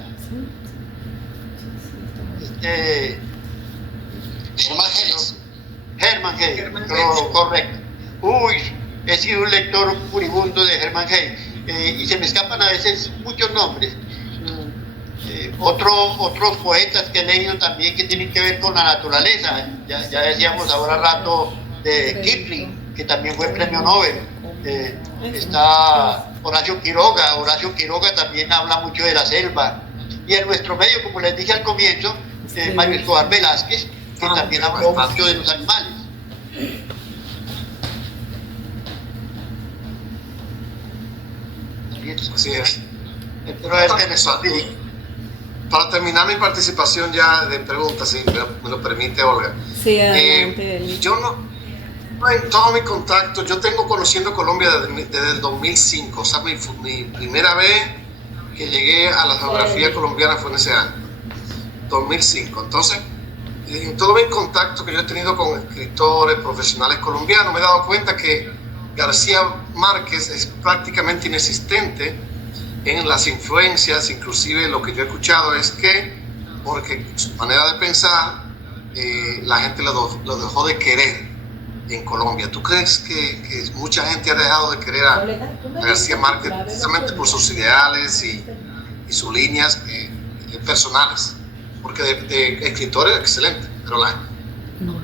Hermann Hesse, correcto. Uy, he sido un lector furibundo de Hermann Hesse, y se me escapan a veces muchos nombres. Otros poetas que he leído también que tienen que ver con la naturaleza, ya decíamos ahora rato de Kipling, que también fue premio Nobel. Está Horacio Quiroga también habla mucho de la selva. Y en nuestro medio, como les dije al comienzo, Mario Escobar Velázquez, que también habló mucho de los animales. Así es. Pero para terminar mi participación ya de preguntas, si me lo permite Olga. Sí, adelante. Yo no, en todo mi contacto, yo tengo conociendo Colombia desde el 2005, o sea, mi primera vez que llegué a la geografía colombiana fue en ese año, 2005. Entonces, en todo mi contacto que yo he tenido con escritores, profesionales colombianos, me he dado cuenta que García Márquez es prácticamente inexistente en las influencias. Inclusive lo que yo he escuchado es que, porque su manera de pensar, la gente lo dejó de querer en Colombia. ¿Tú crees que mucha gente ha dejado de querer a García Márquez precisamente por sus ideales y sus líneas personales? Porque de escritor es excelente, pero no,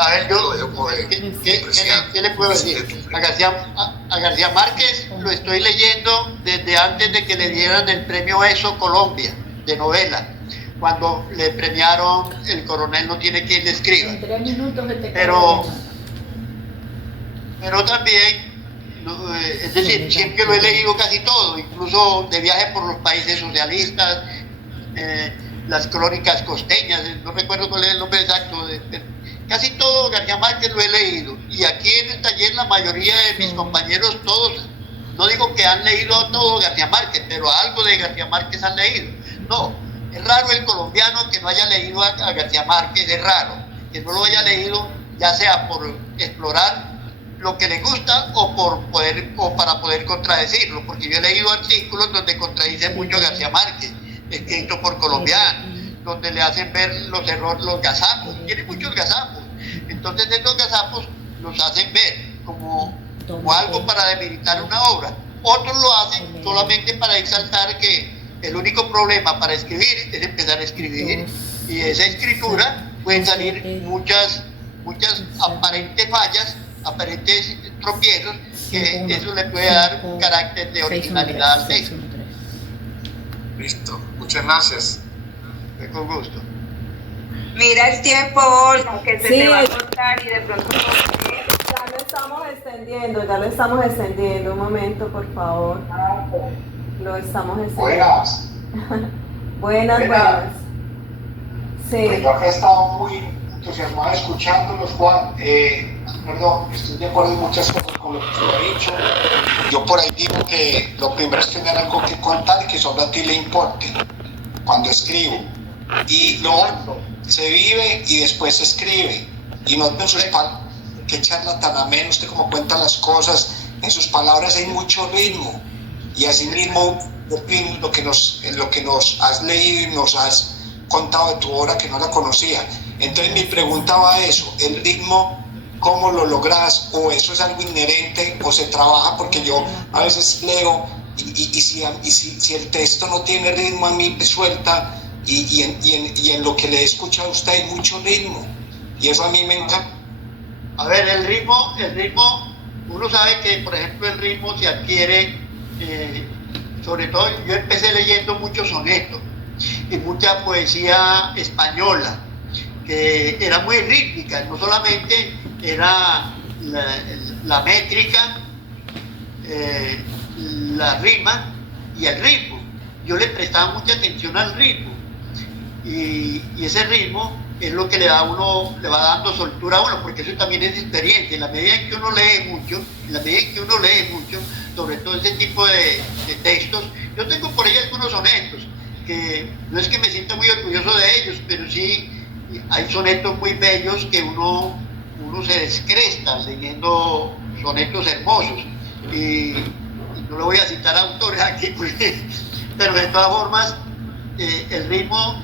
a ver, ¿qué le puedo decir? A García Márquez lo estoy leyendo desde antes de que le dieran el premio ESO Colombia de novela, cuando le premiaron El coronel no tiene quien le escriba. Pero también, es decir, siempre lo he leído casi todo, incluso de viaje por los países socialistas, las crónicas costeñas, no recuerdo cuál es el nombre exacto, casi todo García Márquez lo he leído. Y aquí en el taller la mayoría de mis compañeros, todos, no digo que han leído todo García Márquez, pero algo de García Márquez han leído. No, es raro el colombiano que no haya leído a García Márquez, es raro, que no lo haya leído, ya sea por explorar lo que le gusta o para poder contradecirlo, porque yo he leído artículos donde contradicen mucho a García Márquez, escrito por colombianos, donde le hacen ver los errores, los gazapos, tiene muchos gazapos. Entonces esos gazapos los hacen ver como algo para demeritar una obra. Otros lo hacen solamente para exaltar que el único problema para escribir es empezar a escribir, y de esa escritura pueden salir muchas aparentes fallas, aparentes tropiezos, que eso le puede dar un carácter de originalidad al texto. Listo, muchas gracias. Con gusto. Mira el tiempo, Olga, que se te va a cortar y de pronto ya lo estamos extendiendo, un momento por favor. Lo estamos extendiendo. Buenas. Sí. Pues yo acá he estado muy entusiasmado escuchándolos, Juan. Estoy de acuerdo en muchas cosas con lo que usted ha dicho. Yo por ahí digo que lo primero es tener algo que contar y que solo a ti le importe cuando escribo. Y lo otro, se vive y después se escribe. Y no en sus palabras, que charla tan ameno, usted como cuenta las cosas, en sus palabras hay mucho ritmo. Y así mismo, lo que nos has leído y nos has contado de tu obra que no la conocía. Entonces mi pregunta va a eso, el ritmo, ¿cómo lo logras? ¿O eso es algo inherente o se trabaja? Porque yo a veces leo y si el texto no tiene ritmo, a mí me suelta. Y en lo que le he escuchado a usted hay mucho ritmo, y eso a mí me encanta. A ver, el ritmo, uno sabe que, por ejemplo, el ritmo se adquiere, sobre todo, yo empecé leyendo muchos sonetos, y mucha poesía española, que era muy rítmica, no solamente era la métrica, la rima y el ritmo. Yo le prestaba mucha atención al ritmo, y ese ritmo es lo que le da a uno, le va dando soltura a uno, porque eso también es experiencia. En la medida en que uno lee mucho, sobre todo ese tipo de textos, yo tengo por ahí algunos sonetos, que no es que me sienta muy orgulloso de ellos, pero sí hay sonetos muy bellos que uno se descresta leyendo sonetos hermosos, y no le voy a citar autores aquí, pero de todas formas el ritmo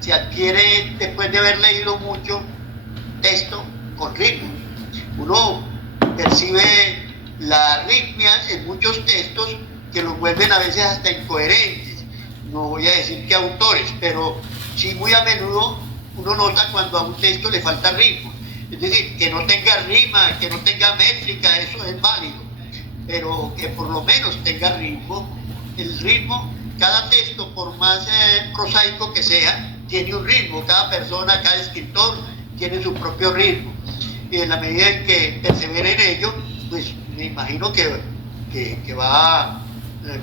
se adquiere después de haber leído mucho texto con ritmo. Uno percibe la arritmia en muchos textos que los vuelven a veces hasta incoherentes. No voy a decir que autores, pero sí muy a menudo uno nota cuando a un texto le falta ritmo. Es decir, que no tenga rima, que no tenga métrica, eso es válido, pero que por lo menos tenga ritmo. El ritmo, cada texto, por más prosaico que sea, tiene un ritmo. Cada persona, cada escritor tiene su propio ritmo, y en la medida en que persevere en ello, pues me imagino que va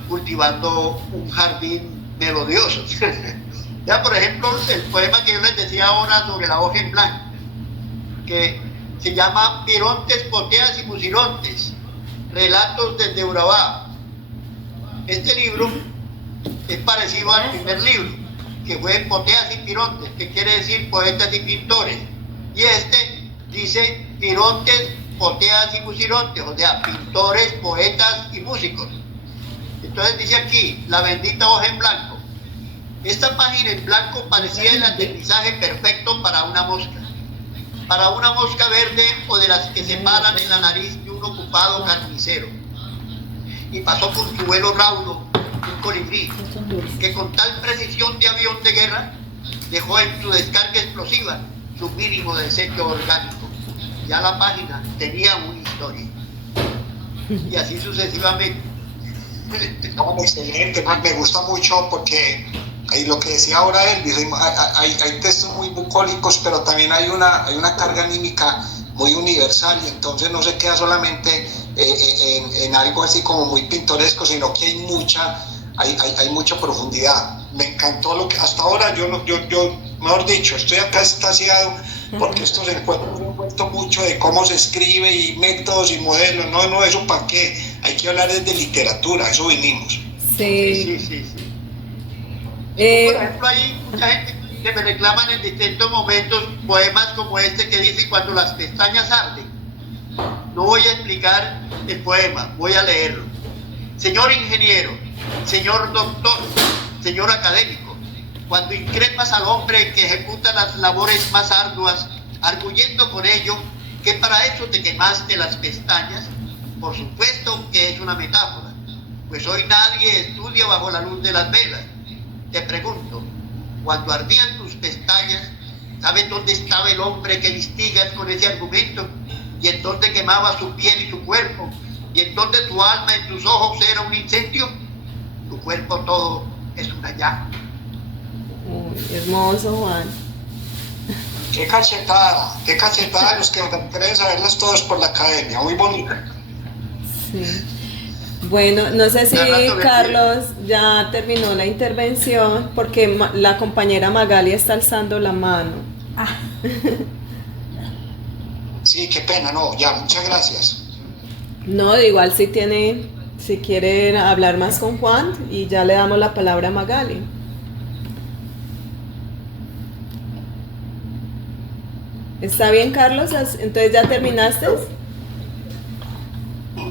cultivando un jardín melodioso. Ya, por ejemplo, el poema que yo les decía ahora sobre la hoja en blanco, que se llama Pirontes, Poteas y Musirontes, relatos desde Urabá. Este libro es parecido al primer libro, que fue Poteas y Pirontes, que quiere decir poetas y pintores, y este dice Pirontes, Poteas y Musirontes, o sea, pintores, poetas y músicos. Entonces dice aquí, la bendita hoja en blanco. Esta página en blanco parecía el aterrizaje perfecto para una mosca verde, o de las que se paran en la nariz de un ocupado carnicero. Y pasó con su vuelo raudo un colibrí, que con tal precisión de avión de guerra dejó en su descarga explosiva su mínimo desecho orgánico. Ya la página tenía una historia, y así sucesivamente. No, excelente, me gusta mucho, porque ahí lo que decía ahora Elvis, hay textos muy bucólicos, pero también hay una carga anímica muy universal, y entonces no se queda solamente en algo así como muy pintoresco, sino que hay mucha profundidad. Me encantó lo que hasta ahora, yo mejor dicho, estoy acá extasiado, porque esto se encuentra mucho de cómo se escribe y métodos y modelos. No, eso para qué, hay que hablar de literatura, eso vinimos. Sí. Por ejemplo, hay mucha gente que me reclaman en distintos momentos poemas como este que dice Cuando las pestañas arden. No voy a explicar el poema, voy a leerlo. Señor ingeniero, señor doctor, señor académico, cuando increpas al hombre que ejecuta las labores más arduas, arguyendo con ello que para eso te quemaste las pestañas, por supuesto que es una metáfora, pues hoy nadie estudia bajo la luz de las velas. Te pregunto, cuando ardían tus pestañas, ¿sabes dónde estaba el hombre que listigas con ese argumento? ¿Y en dónde quemaba su piel y su cuerpo? ¿Y en dónde tu alma en tus ojos era un incendio? Tu cuerpo todo es una llama. Uy, hermoso, Juan. Qué cachetada los que quieren saberlas todos por la academia, muy bonita. Sí. Bueno, no sé si Carlos ya terminó la intervención, porque la compañera Magali está alzando la mano. Sí, qué pena, no, ya, muchas gracias. No, igual si quiere hablar más con Juan, y ya le damos la palabra a Magali. ¿Está bien, Carlos? Entonces, ¿ya terminaste?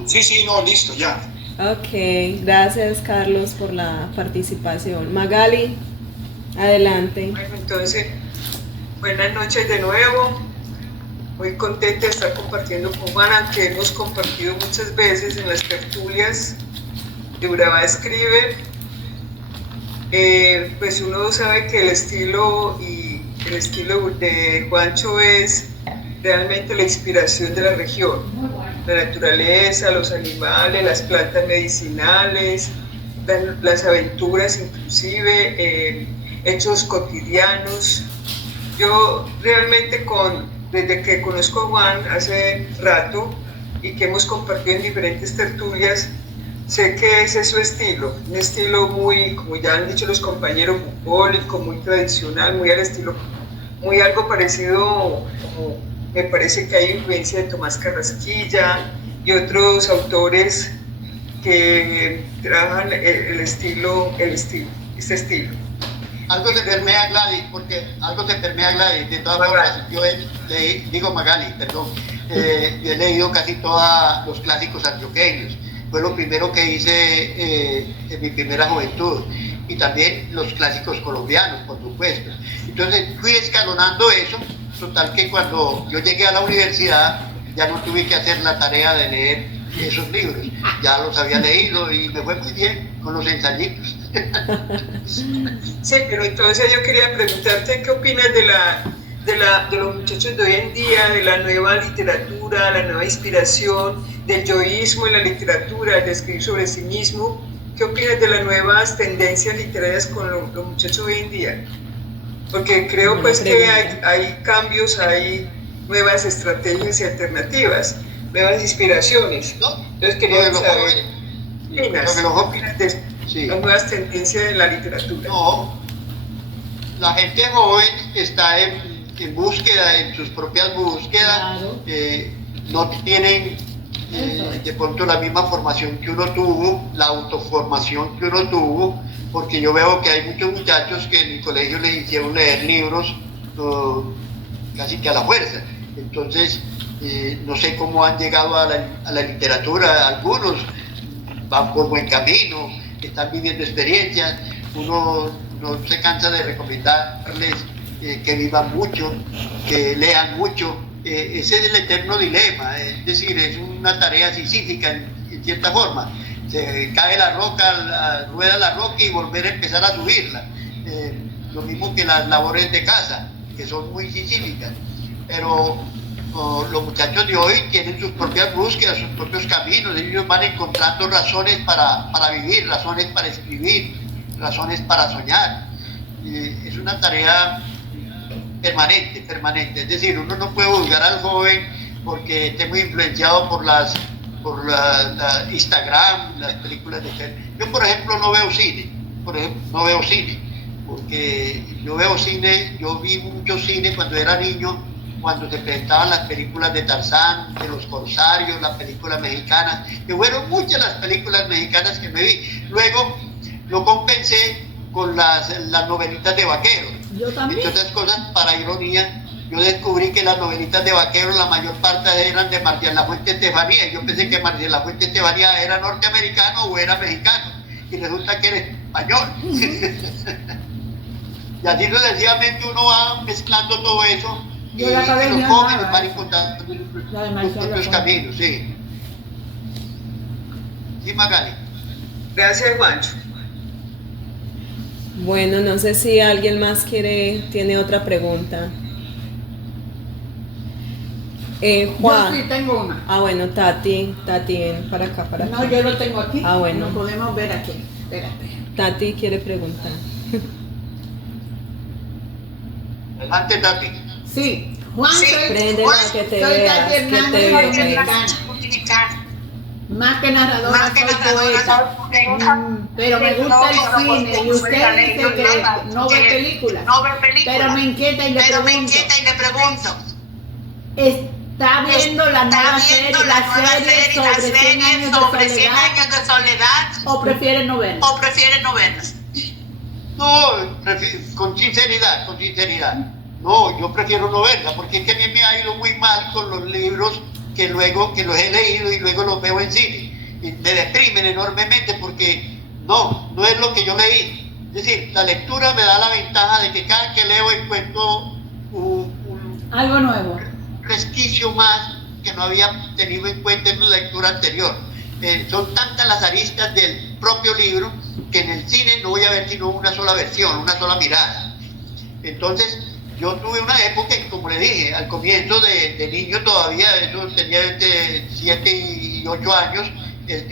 Sí, no, listo, ya. Ok, gracias, Carlos, por la participación. Magali, adelante. Bueno, entonces, buenas noches de nuevo. Muy contenta de estar compartiendo con Juana, que hemos compartido muchas veces en las tertulias de Urabá Escribe. Pues uno sabe que el estilo de Juancho es realmente la inspiración de la región. La naturaleza, los animales, las plantas medicinales, las aventuras inclusive, hechos cotidianos. Yo realmente desde que conozco a Juan hace rato y que hemos compartido en diferentes tertulias, sé que ese es su estilo, un estilo muy, como ya han dicho los compañeros, bucólico, muy tradicional, muy al estilo, muy algo parecido, como me parece que hay influencia de Tomás Carrasquilla y otros autores que trabajan este estilo. Algo se permea Gladys, de todas formas, yo digo Magali, perdón, yo he leído casi todos los clásicos antioqueños, fue lo primero que hice en mi primera juventud, y también los clásicos colombianos, por supuesto. Entonces fui escalonando eso, total que cuando yo llegué a la universidad ya no tuve que hacer la tarea de leer esos libros, ya los había leído y me fue muy bien con los ensayitos. Sí, pero entonces yo quería preguntarte qué opinas de los muchachos de hoy en día, de la nueva literatura, la nueva inspiración, del yoísmo en la literatura, de escribir sobre sí mismo. ¿Qué opinas de las nuevas tendencias literarias con los muchachos hoy en día? Porque creo pues que hay cambios, hay nuevas estrategias y alternativas, nuevas inspiraciones, ¿no? Entonces quería saber ¿qué opinas de las nuevas tendencias en la literatura? No, la gente joven está en búsqueda, en sus propias búsquedas, Claro. No tienen de pronto la misma formación que uno tuvo, la autoformación que uno tuvo, porque yo veo que hay muchos muchachos que en el colegio les hicieron leer libros casi que a la fuerza. Entonces, no sé cómo han llegado a la literatura. Algunos van por buen camino, están viviendo experiencias. Uno no se cansa de recomendarles que vivan mucho, que lean mucho. Ese es el eterno dilema, es decir, es una tarea sisífica en cierta forma. Se cae la roca, rueda la roca y volver a empezar a subirla. Lo mismo que las labores de casa, que son muy sisíficas. Pero los muchachos de hoy tienen sus propias búsquedas, sus propios caminos. Ellos van encontrando razones para vivir, razones para escribir, razones para soñar. Es una tarea permanente. Es decir, uno no puede juzgar al joven porque esté muy influenciado por la Instagram, las películas de Facebook. Yo, por ejemplo, no veo cine, porque yo vi mucho cine cuando era niño, cuando se presentaban las películas de Tarzán, de los Corsarios, las películas mexicanas, que fueron muchas las películas mexicanas que me vi. Luego lo compensé con las novelitas de vaqueros. Yo también. Entre otras cosas, para ironía, yo descubrí que las novelitas de vaqueros, la mayor parte eran de Marcial Lafuente Estefanía. Yo pensé que Marcial Lafuente Estefanía era norteamericano o era mexicano, y resulta que era español. Y así sucesivamente uno va mezclando todo eso, y los jóvenes van encontrando sus propios caminos. Sí, Magali. Gracias, Juancho. Bueno, no sé si alguien más tiene otra pregunta. Juan. Yo sí tengo una. Ah, bueno, Tati, ven para acá, para acá. No, yo lo tengo aquí. Ah, bueno. Lo podemos ver aquí. Espérate. Tati quiere preguntar. Adelante, Tati. Sí, Juan, Sí, Prende para que te soy veas, Tati que Hernández, te soy vea. dominicana. Más que narradora, soy poeta. Pero me gusta el cine y usted dice que no ve películas. Pero me inquieta y le pregunto. ¿Está viendo la nueva serie sobre 100 años de soledad o prefiere novelas? No, con sinceridad. No, yo prefiero novela, porque es que a mí me ha ido muy mal con los libros que los he leído y luego los veo en cine. Y me deprimen enormemente porque no es lo que yo leí. Es decir, la lectura me da la ventaja de que cada que leo encuentro Algo nuevo. resquicio más que no había tenido en cuenta en la lectura anterior. Son tantas las aristas del propio libro que en el cine no voy a ver sino una sola versión, una sola mirada. Entonces, yo tuve una época, como le dije, al comienzo de niño todavía, eso tenía entre 7 y 8 años,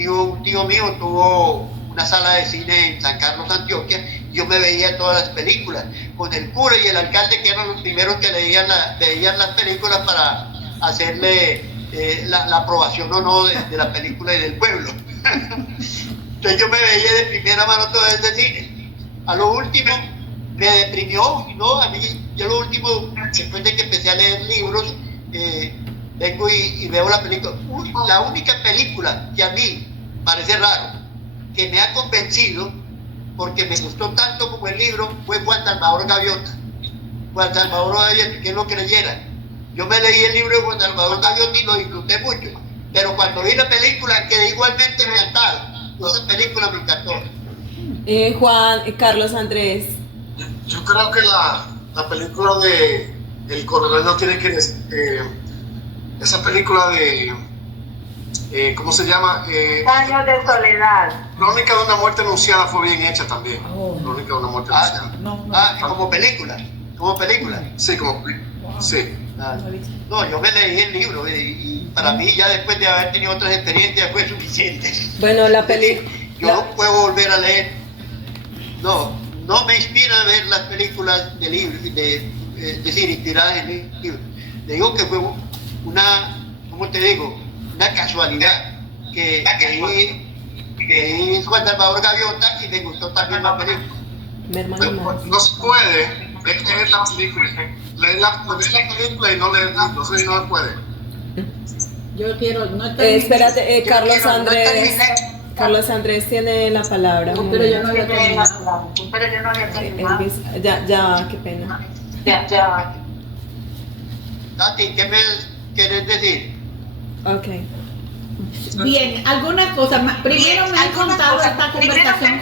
un tío mío tuvo una sala de cine en San Carlos, Antioquia, y yo me veía todas las películas, con el cura y el alcalde, que eran los primeros que leían las películas para hacerle la aprobación o no de la película y del pueblo. Entonces yo me veía de primera mano todo ese cine. A lo último me deprimió, ¿no? A mí, yo lo último, después de que empecé a leer libros, vengo y veo la película. La única película que a mí parece raro, que me ha convencido, porque me gustó tanto como el libro, fue Juan Salvador Gaviota. Juan Salvador Gaviota, que no creyera. Yo me leí el libro de Juan Salvador Gaviota y lo disfruté mucho, pero cuando vi la película quedé igualmente encantado. Esa película me encantó. Carlos Andrés. Yo creo que la película de El Coronel no tiene que decir, esa película de ¿cómo se llama? Años de soledad. Crónica de una muerte anunciada fue bien hecha también. Crónica de una muerte anunciada. Como película. Sí, como sí. No, yo me leí el libro y para mí ya después de haber tenido otras experiencias fue suficiente. Bueno, la película... Yo no puedo volver a leer. No me inspira a ver las películas de libros, decir, inspiradas en libros. Le digo que fue ¿cómo te digo? Una casualidad que Juan Salvador Gaviota y me gustó también la película. No se puede leer la película. Leer la película y no leer el libro, eso no se puede. Yo quiero, espérate, Carlos Andrés tiene la palabra. Pero yo no había terminado. Ya, qué pena. Ya. Tati, ¿qué me quieres decir? Ok. Bien, alguna cosa más. Primero me han contado esta conversación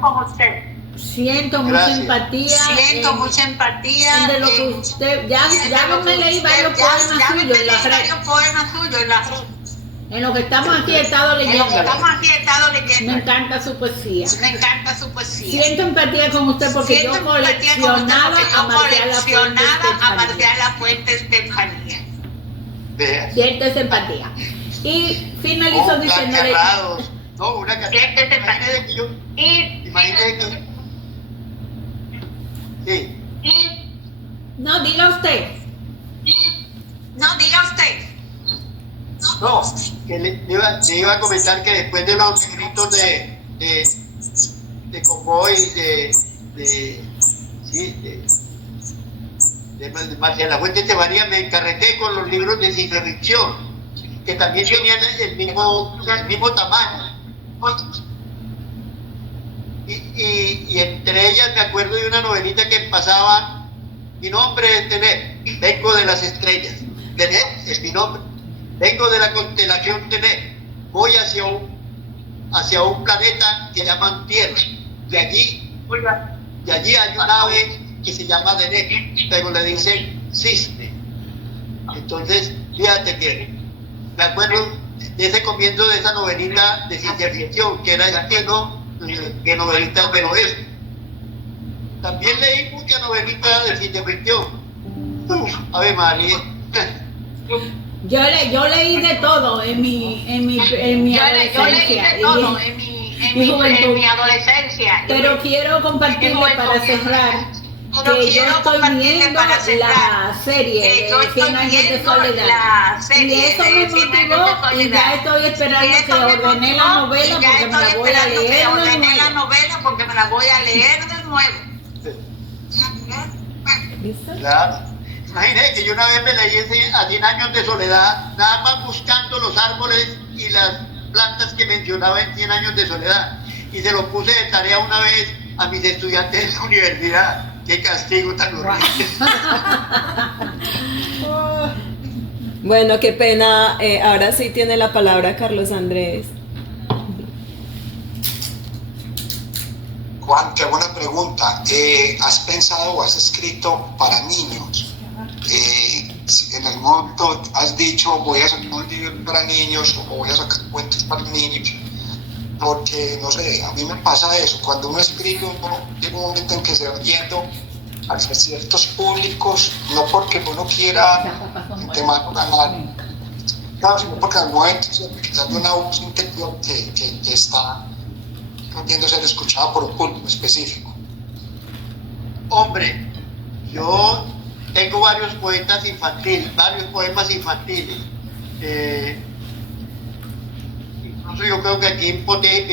con usted. Siento mucha empatía. De lo que usted. Ya no me leí varios poemas suyos en la red. En lo que estamos aquí he estado leyendo. Me encanta su poesía. Siento empatía con usted porque yo coleccionaba a Marcial Lafuente Estefanía. Siento esa empatía. Y finalizo diciéndole... No, una canción. Imagínate que sí. No, diga usted. No, que le iba a comentar que después de los gritos de Convoy, de Marcial Lafuente Estefanía, me encarreté con los libros de ciencia ficción, que también tenían el mismo tamaño. Y entre ellas me acuerdo de una novelita que pasaba: mi nombre es Tenet, vengo de las estrellas. Tenet es mi nombre. Vengo de la constelación Tenet, voy hacia un planeta que llaman Tierra, y allí hay una ave que se llama Tenet, pero le dicen cisne. Entonces, fíjate que me acuerdo de ese comienzo de esa novelita de ciencia ficción, que era estilo de novelitas del oeste. También leí muchas novelitas de ciencia ficción. Ave María. Yo leí de todo en mi adolescencia y mi adolescencia. Pero quiero compartirle para cerrar que yo estoy viendo la serie de 100 años de soledad. Y eso me motivó y ya estoy esperando que ordené la novela porque me la voy a leer de nuevo. Claro. Imagínate que yo una vez me leí a 100 años de soledad, nada más buscando los árboles y las plantas que mencionaba en 100 años de soledad. Y se lo puse de tarea una vez a mis estudiantes de la universidad. ¡Qué castigo tan horrible! Bueno, qué pena. Ahora sí tiene la palabra Carlos Andrés. Juan, qué buena pregunta. ¿Has pensado o has escrito para niños? En algún momento has dicho voy a sacar un libro para niños o voy a sacar cuentos para niños, porque no sé, a mí me pasa eso, cuando uno escribe llega un momento en que se va yendo hacia ciertos públicos, no porque uno quiera de mano ganar, sino porque al momento sale una voz interior que está pretendiendo ser escuchado por un público específico? Hombre, yo tengo varios poetas infantiles, varios poemas infantiles. Incluso yo creo que aquí en Poté,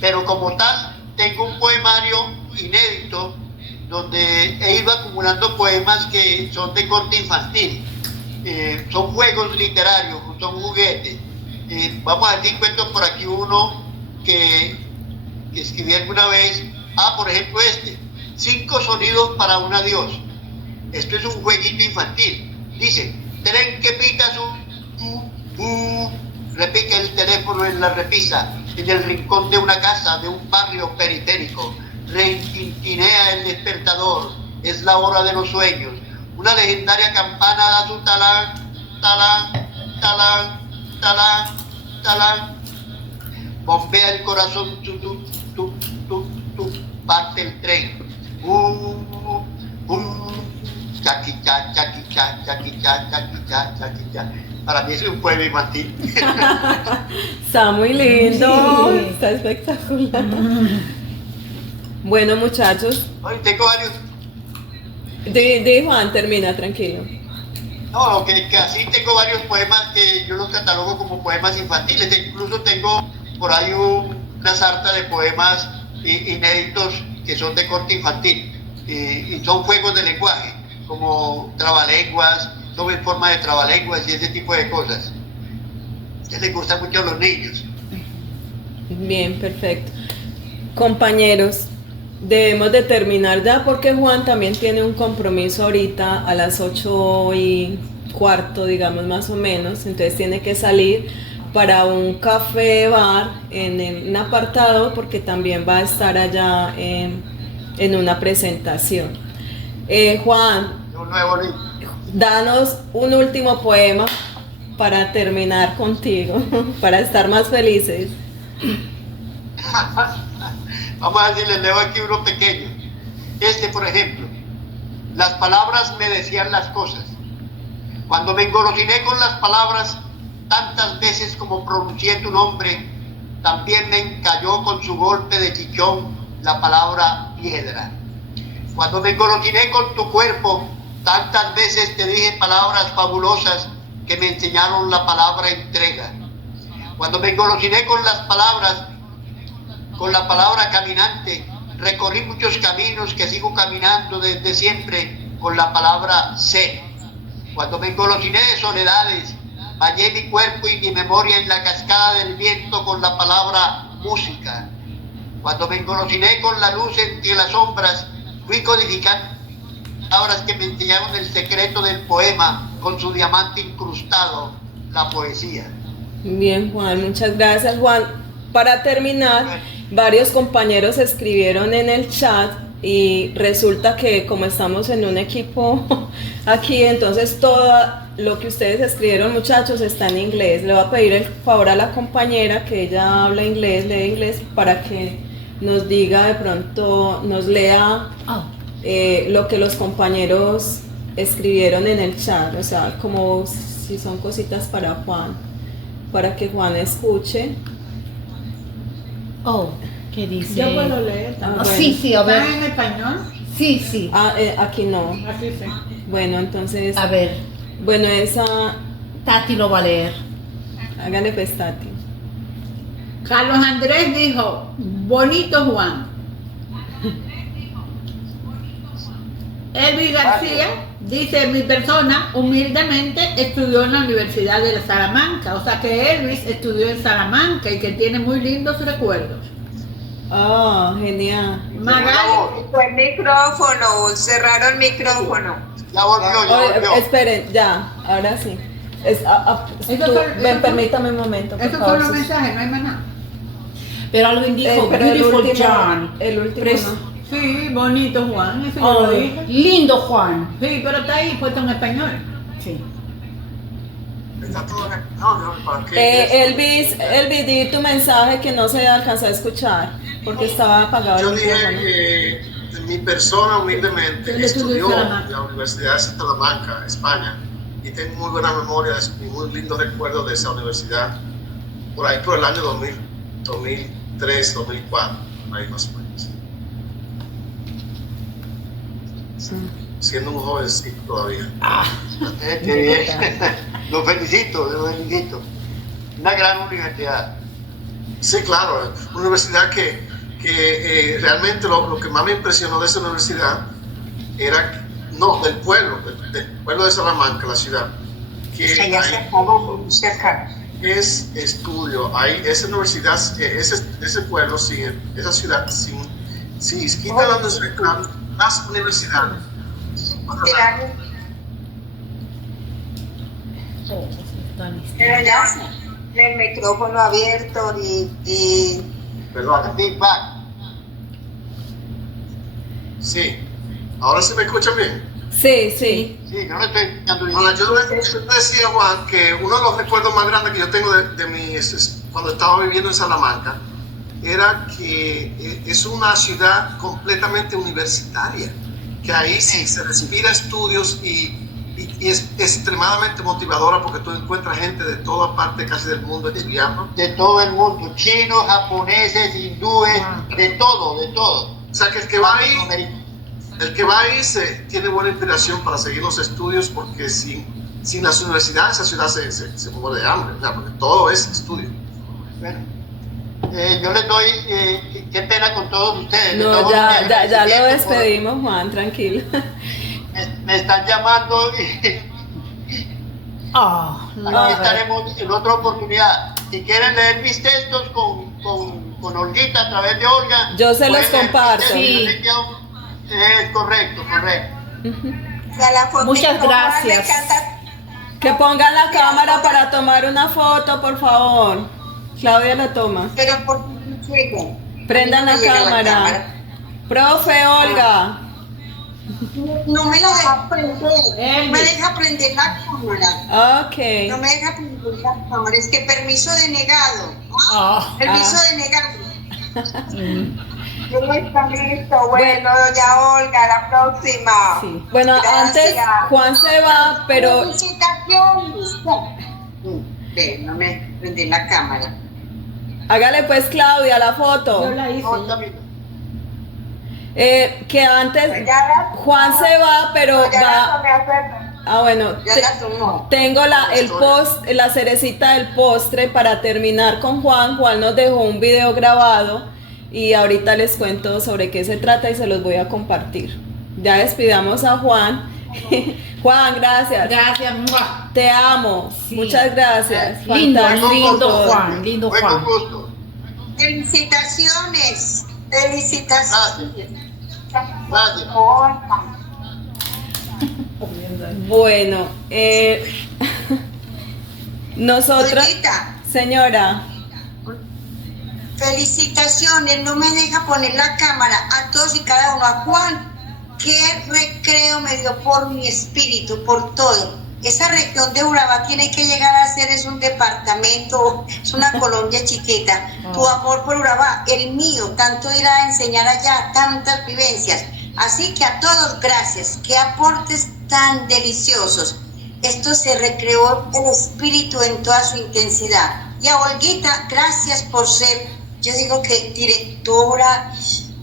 pero como tal, tengo un poemario inédito donde he ido acumulando poemas que son de corte infantil. Son juegos literarios, son juguetes. Vamos a decir, cuento por aquí uno que escribí alguna vez. Por ejemplo, 5 sonidos para un adiós. Esto es un jueguito infantil. Dice, tren que pita repica el teléfono en la repisa, en el rincón de una casa, de un barrio periférico. Retintinea el despertador, es la hora de los sueños. Una legendaria campana da su talán, talán, talán, talán, talán. Bombea el corazón, tu, tu, tu, tu, tu, parte el tren. Chaquicha, chaquicha, chaquicha, chaquicha, chaquicha. Para mí es un pueblo infantil. Está muy lindo, Sí. está espectacular. Bueno, muchachos, Hoy tengo varios. di Juan, termina, tranquilo. No, que así tengo varios poemas que yo los catalogo como poemas infantiles. Incluso tengo por ahí una sarta de poemas inéditos que son de corte infantil. Y son juegos de lenguaje, como trabalenguas, son en forma de trabalenguas y ese tipo de cosas. Que les gusta mucho a los niños. Bien, perfecto. Compañeros, debemos de terminar ya porque Juan también tiene un compromiso ahorita a las 8:15, digamos más o menos, entonces tiene que salir para un café bar en un apartado porque también va a estar allá en una presentación. Juan, Un nuevo libro. danos un último poema para terminar contigo, para estar más felices. Vamos a ver si les leo aquí uno pequeño. Por ejemplo. Las palabras me decían las cosas. Cuando me engolosiné con las palabras, tantas veces como pronuncié tu nombre, también me encalló con su golpe de chichón la palabra piedra. Cuando me engolosiné con tu cuerpo, tantas veces te dije palabras fabulosas que me enseñaron la palabra entrega. Cuando me engolosiné con las palabras, con la palabra caminante, recorrí muchos caminos que sigo caminando desde siempre con la palabra sé. Cuando me engolosiné de soledades, bañé mi cuerpo y mi memoria en la cascada del viento con la palabra música. Cuando me engolosiné con la luz entre las sombras, fui codificando palabras que me enseñaron el secreto del poema con su diamante incrustado, la poesía. Bien, Juan, muchas gracias, Juan. Para terminar, varios compañeros escribieron en el chat y resulta que como estamos en un equipo aquí, entonces todo lo que ustedes escribieron, muchachos, está en inglés. Le voy a pedir el favor a la compañera que ella habla inglés, lee inglés, para que nos diga de pronto, nos lea lo que los compañeros escribieron en el chat, o sea, como si son cositas para Juan, para que Juan escuche. ¿Qué dice? Yo puedo leer Ah, también. bueno. Sí, a ¿Está ver. en español? Sí. Aquí no. Así sí. Bueno, entonces, A ver, bueno, esa, Tati lo va a leer. hágale pestati. Carlos Andrés dijo, bonito Juan. Elvis García dice, mi persona humildemente estudió en la Universidad de Salamanca, o sea que Elvis estudió en Salamanca y que tiene muy lindos recuerdos. Ah, genial. Magali, Fue el micrófono, cerraron micrófono. Ya volvió, ya Oye, volvió. esperen, ya, ahora sí. Permítame un momento, por esos favor. son los mensajes, no hay más nada. Pero alguien dijo, Pero el beautiful último, John. el último Pres- no. Sí, bonito Juan, eso yo lo dije. Lindo Juan. Sí, pero está ahí puesto en español. Sí. Está todo en- no, ¿para qué? Elvis, di tu mensaje que no se alcanzó a escuchar porque estaba apagado Yo el dije micrófono. que mi persona humildemente Él estudió en estudió Salamanca. en la Universidad de Salamanca, España, y tengo muy buena memoria y muy lindos recuerdos de esa universidad, por ahí por el año 2000, 2003, 2004, ahí más o menos. Siendo un jovencito todavía. Qué bien. Lo felicito, lo felicito. Una gran universidad. Sí, claro, una universidad que realmente lo que más me impresionó de esa universidad era, no, del pueblo de Salamanca, la ciudad, que es estudio. Ahí, esa universidad, ese pueblo, esa ciudad, si quitan las universidades. Pero ya, el micrófono abierto y Perdón. Feedback. Sí. ¿Ahora sí me escuchan bien? Sí, sí. Sí, yo no estoy escuchando bien. Ahora, yo le decía, Juan, que uno de los recuerdos más grandes que yo tengo cuando estaba viviendo en Salamanca era que es una ciudad completamente universitaria, que ahí sí se respira estudios y es extremadamente motivadora porque tú encuentras gente de toda parte casi del mundo estudiando. De todo el mundo, chinos, japoneses, hindúes, de todo, de todo. O sea que el que va ahí tiene buena inspiración para seguir los estudios, porque sin las universidades esa ciudad se muere de hambre, ¿verdad? Porque todo es estudio. Bueno, yo les doy, qué pena con todos ustedes. No, todos ya lo despedimos, Juan, tranquilo. Me están llamando y aquí estaremos en otra oportunidad. Si quieren leer mis textos con Olguita, a través de Olga, yo se los comparto. Sí. Correcto. Muchas gracias. Que pongan la cámara para tomar una foto, por favor. Claudia la toma. Pero por qué Prendan la cámara. Profe Olga. no me lo deja prender. No me deja prender la cámara. Ok. No me deja prender la cámara. Es que permiso denegado. Permiso denegado. No está listo. Bueno, ya Olga, la próxima. Sí. Bueno, Gracias. antes Juan se va, pero Felicitaciones. No me prendí la cámara. hágale pues Claudia la Yo foto. la hice. No, también. Que antes Ya Juan se va, pero ya la va. tomé a hacer. Ah, bueno. Ya la tomó. Tengo la cerecita del postre para terminar con Juan. Juan nos dejó un video grabado y ahorita les cuento sobre qué se trata y se los voy a compartir. Ya despidamos a Juan. Juan, gracias. Gracias. ¡Mua! Te amo. Sí. Muchas gracias. Lindo, Fantástico lindo todo. Juan, lindo Fue con Juan. gusto. Felicitaciones. Felicitaciones. Gracias. Bueno, nosotros, Olguita, señora, felicitaciones. No me deja poner la cámara a todos y cada uno. A Juan, qué recreo me dio por mi espíritu, por todo. Esa región de Urabá tiene que llegar a ser, es un departamento, es una Colombia chiquita. Tu amor por Urabá, el mío, tanto ir a enseñar allá, tantas vivencias. Así que a todos, gracias. Qué aportes tan deliciosos. Esto se recreó el espíritu en toda su intensidad. Y a Olguita, gracias por ser, yo digo que directora,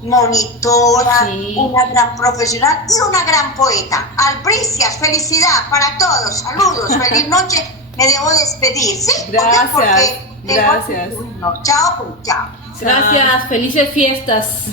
monitora, Sí. una gran profesional y una gran poeta. Albricias, felicidad para todos. Saludos, feliz noche. Me debo despedir, ¿sí? Gracias, Porque tengo- gracias. No, chao, pues chao. Gracias, felices fiestas.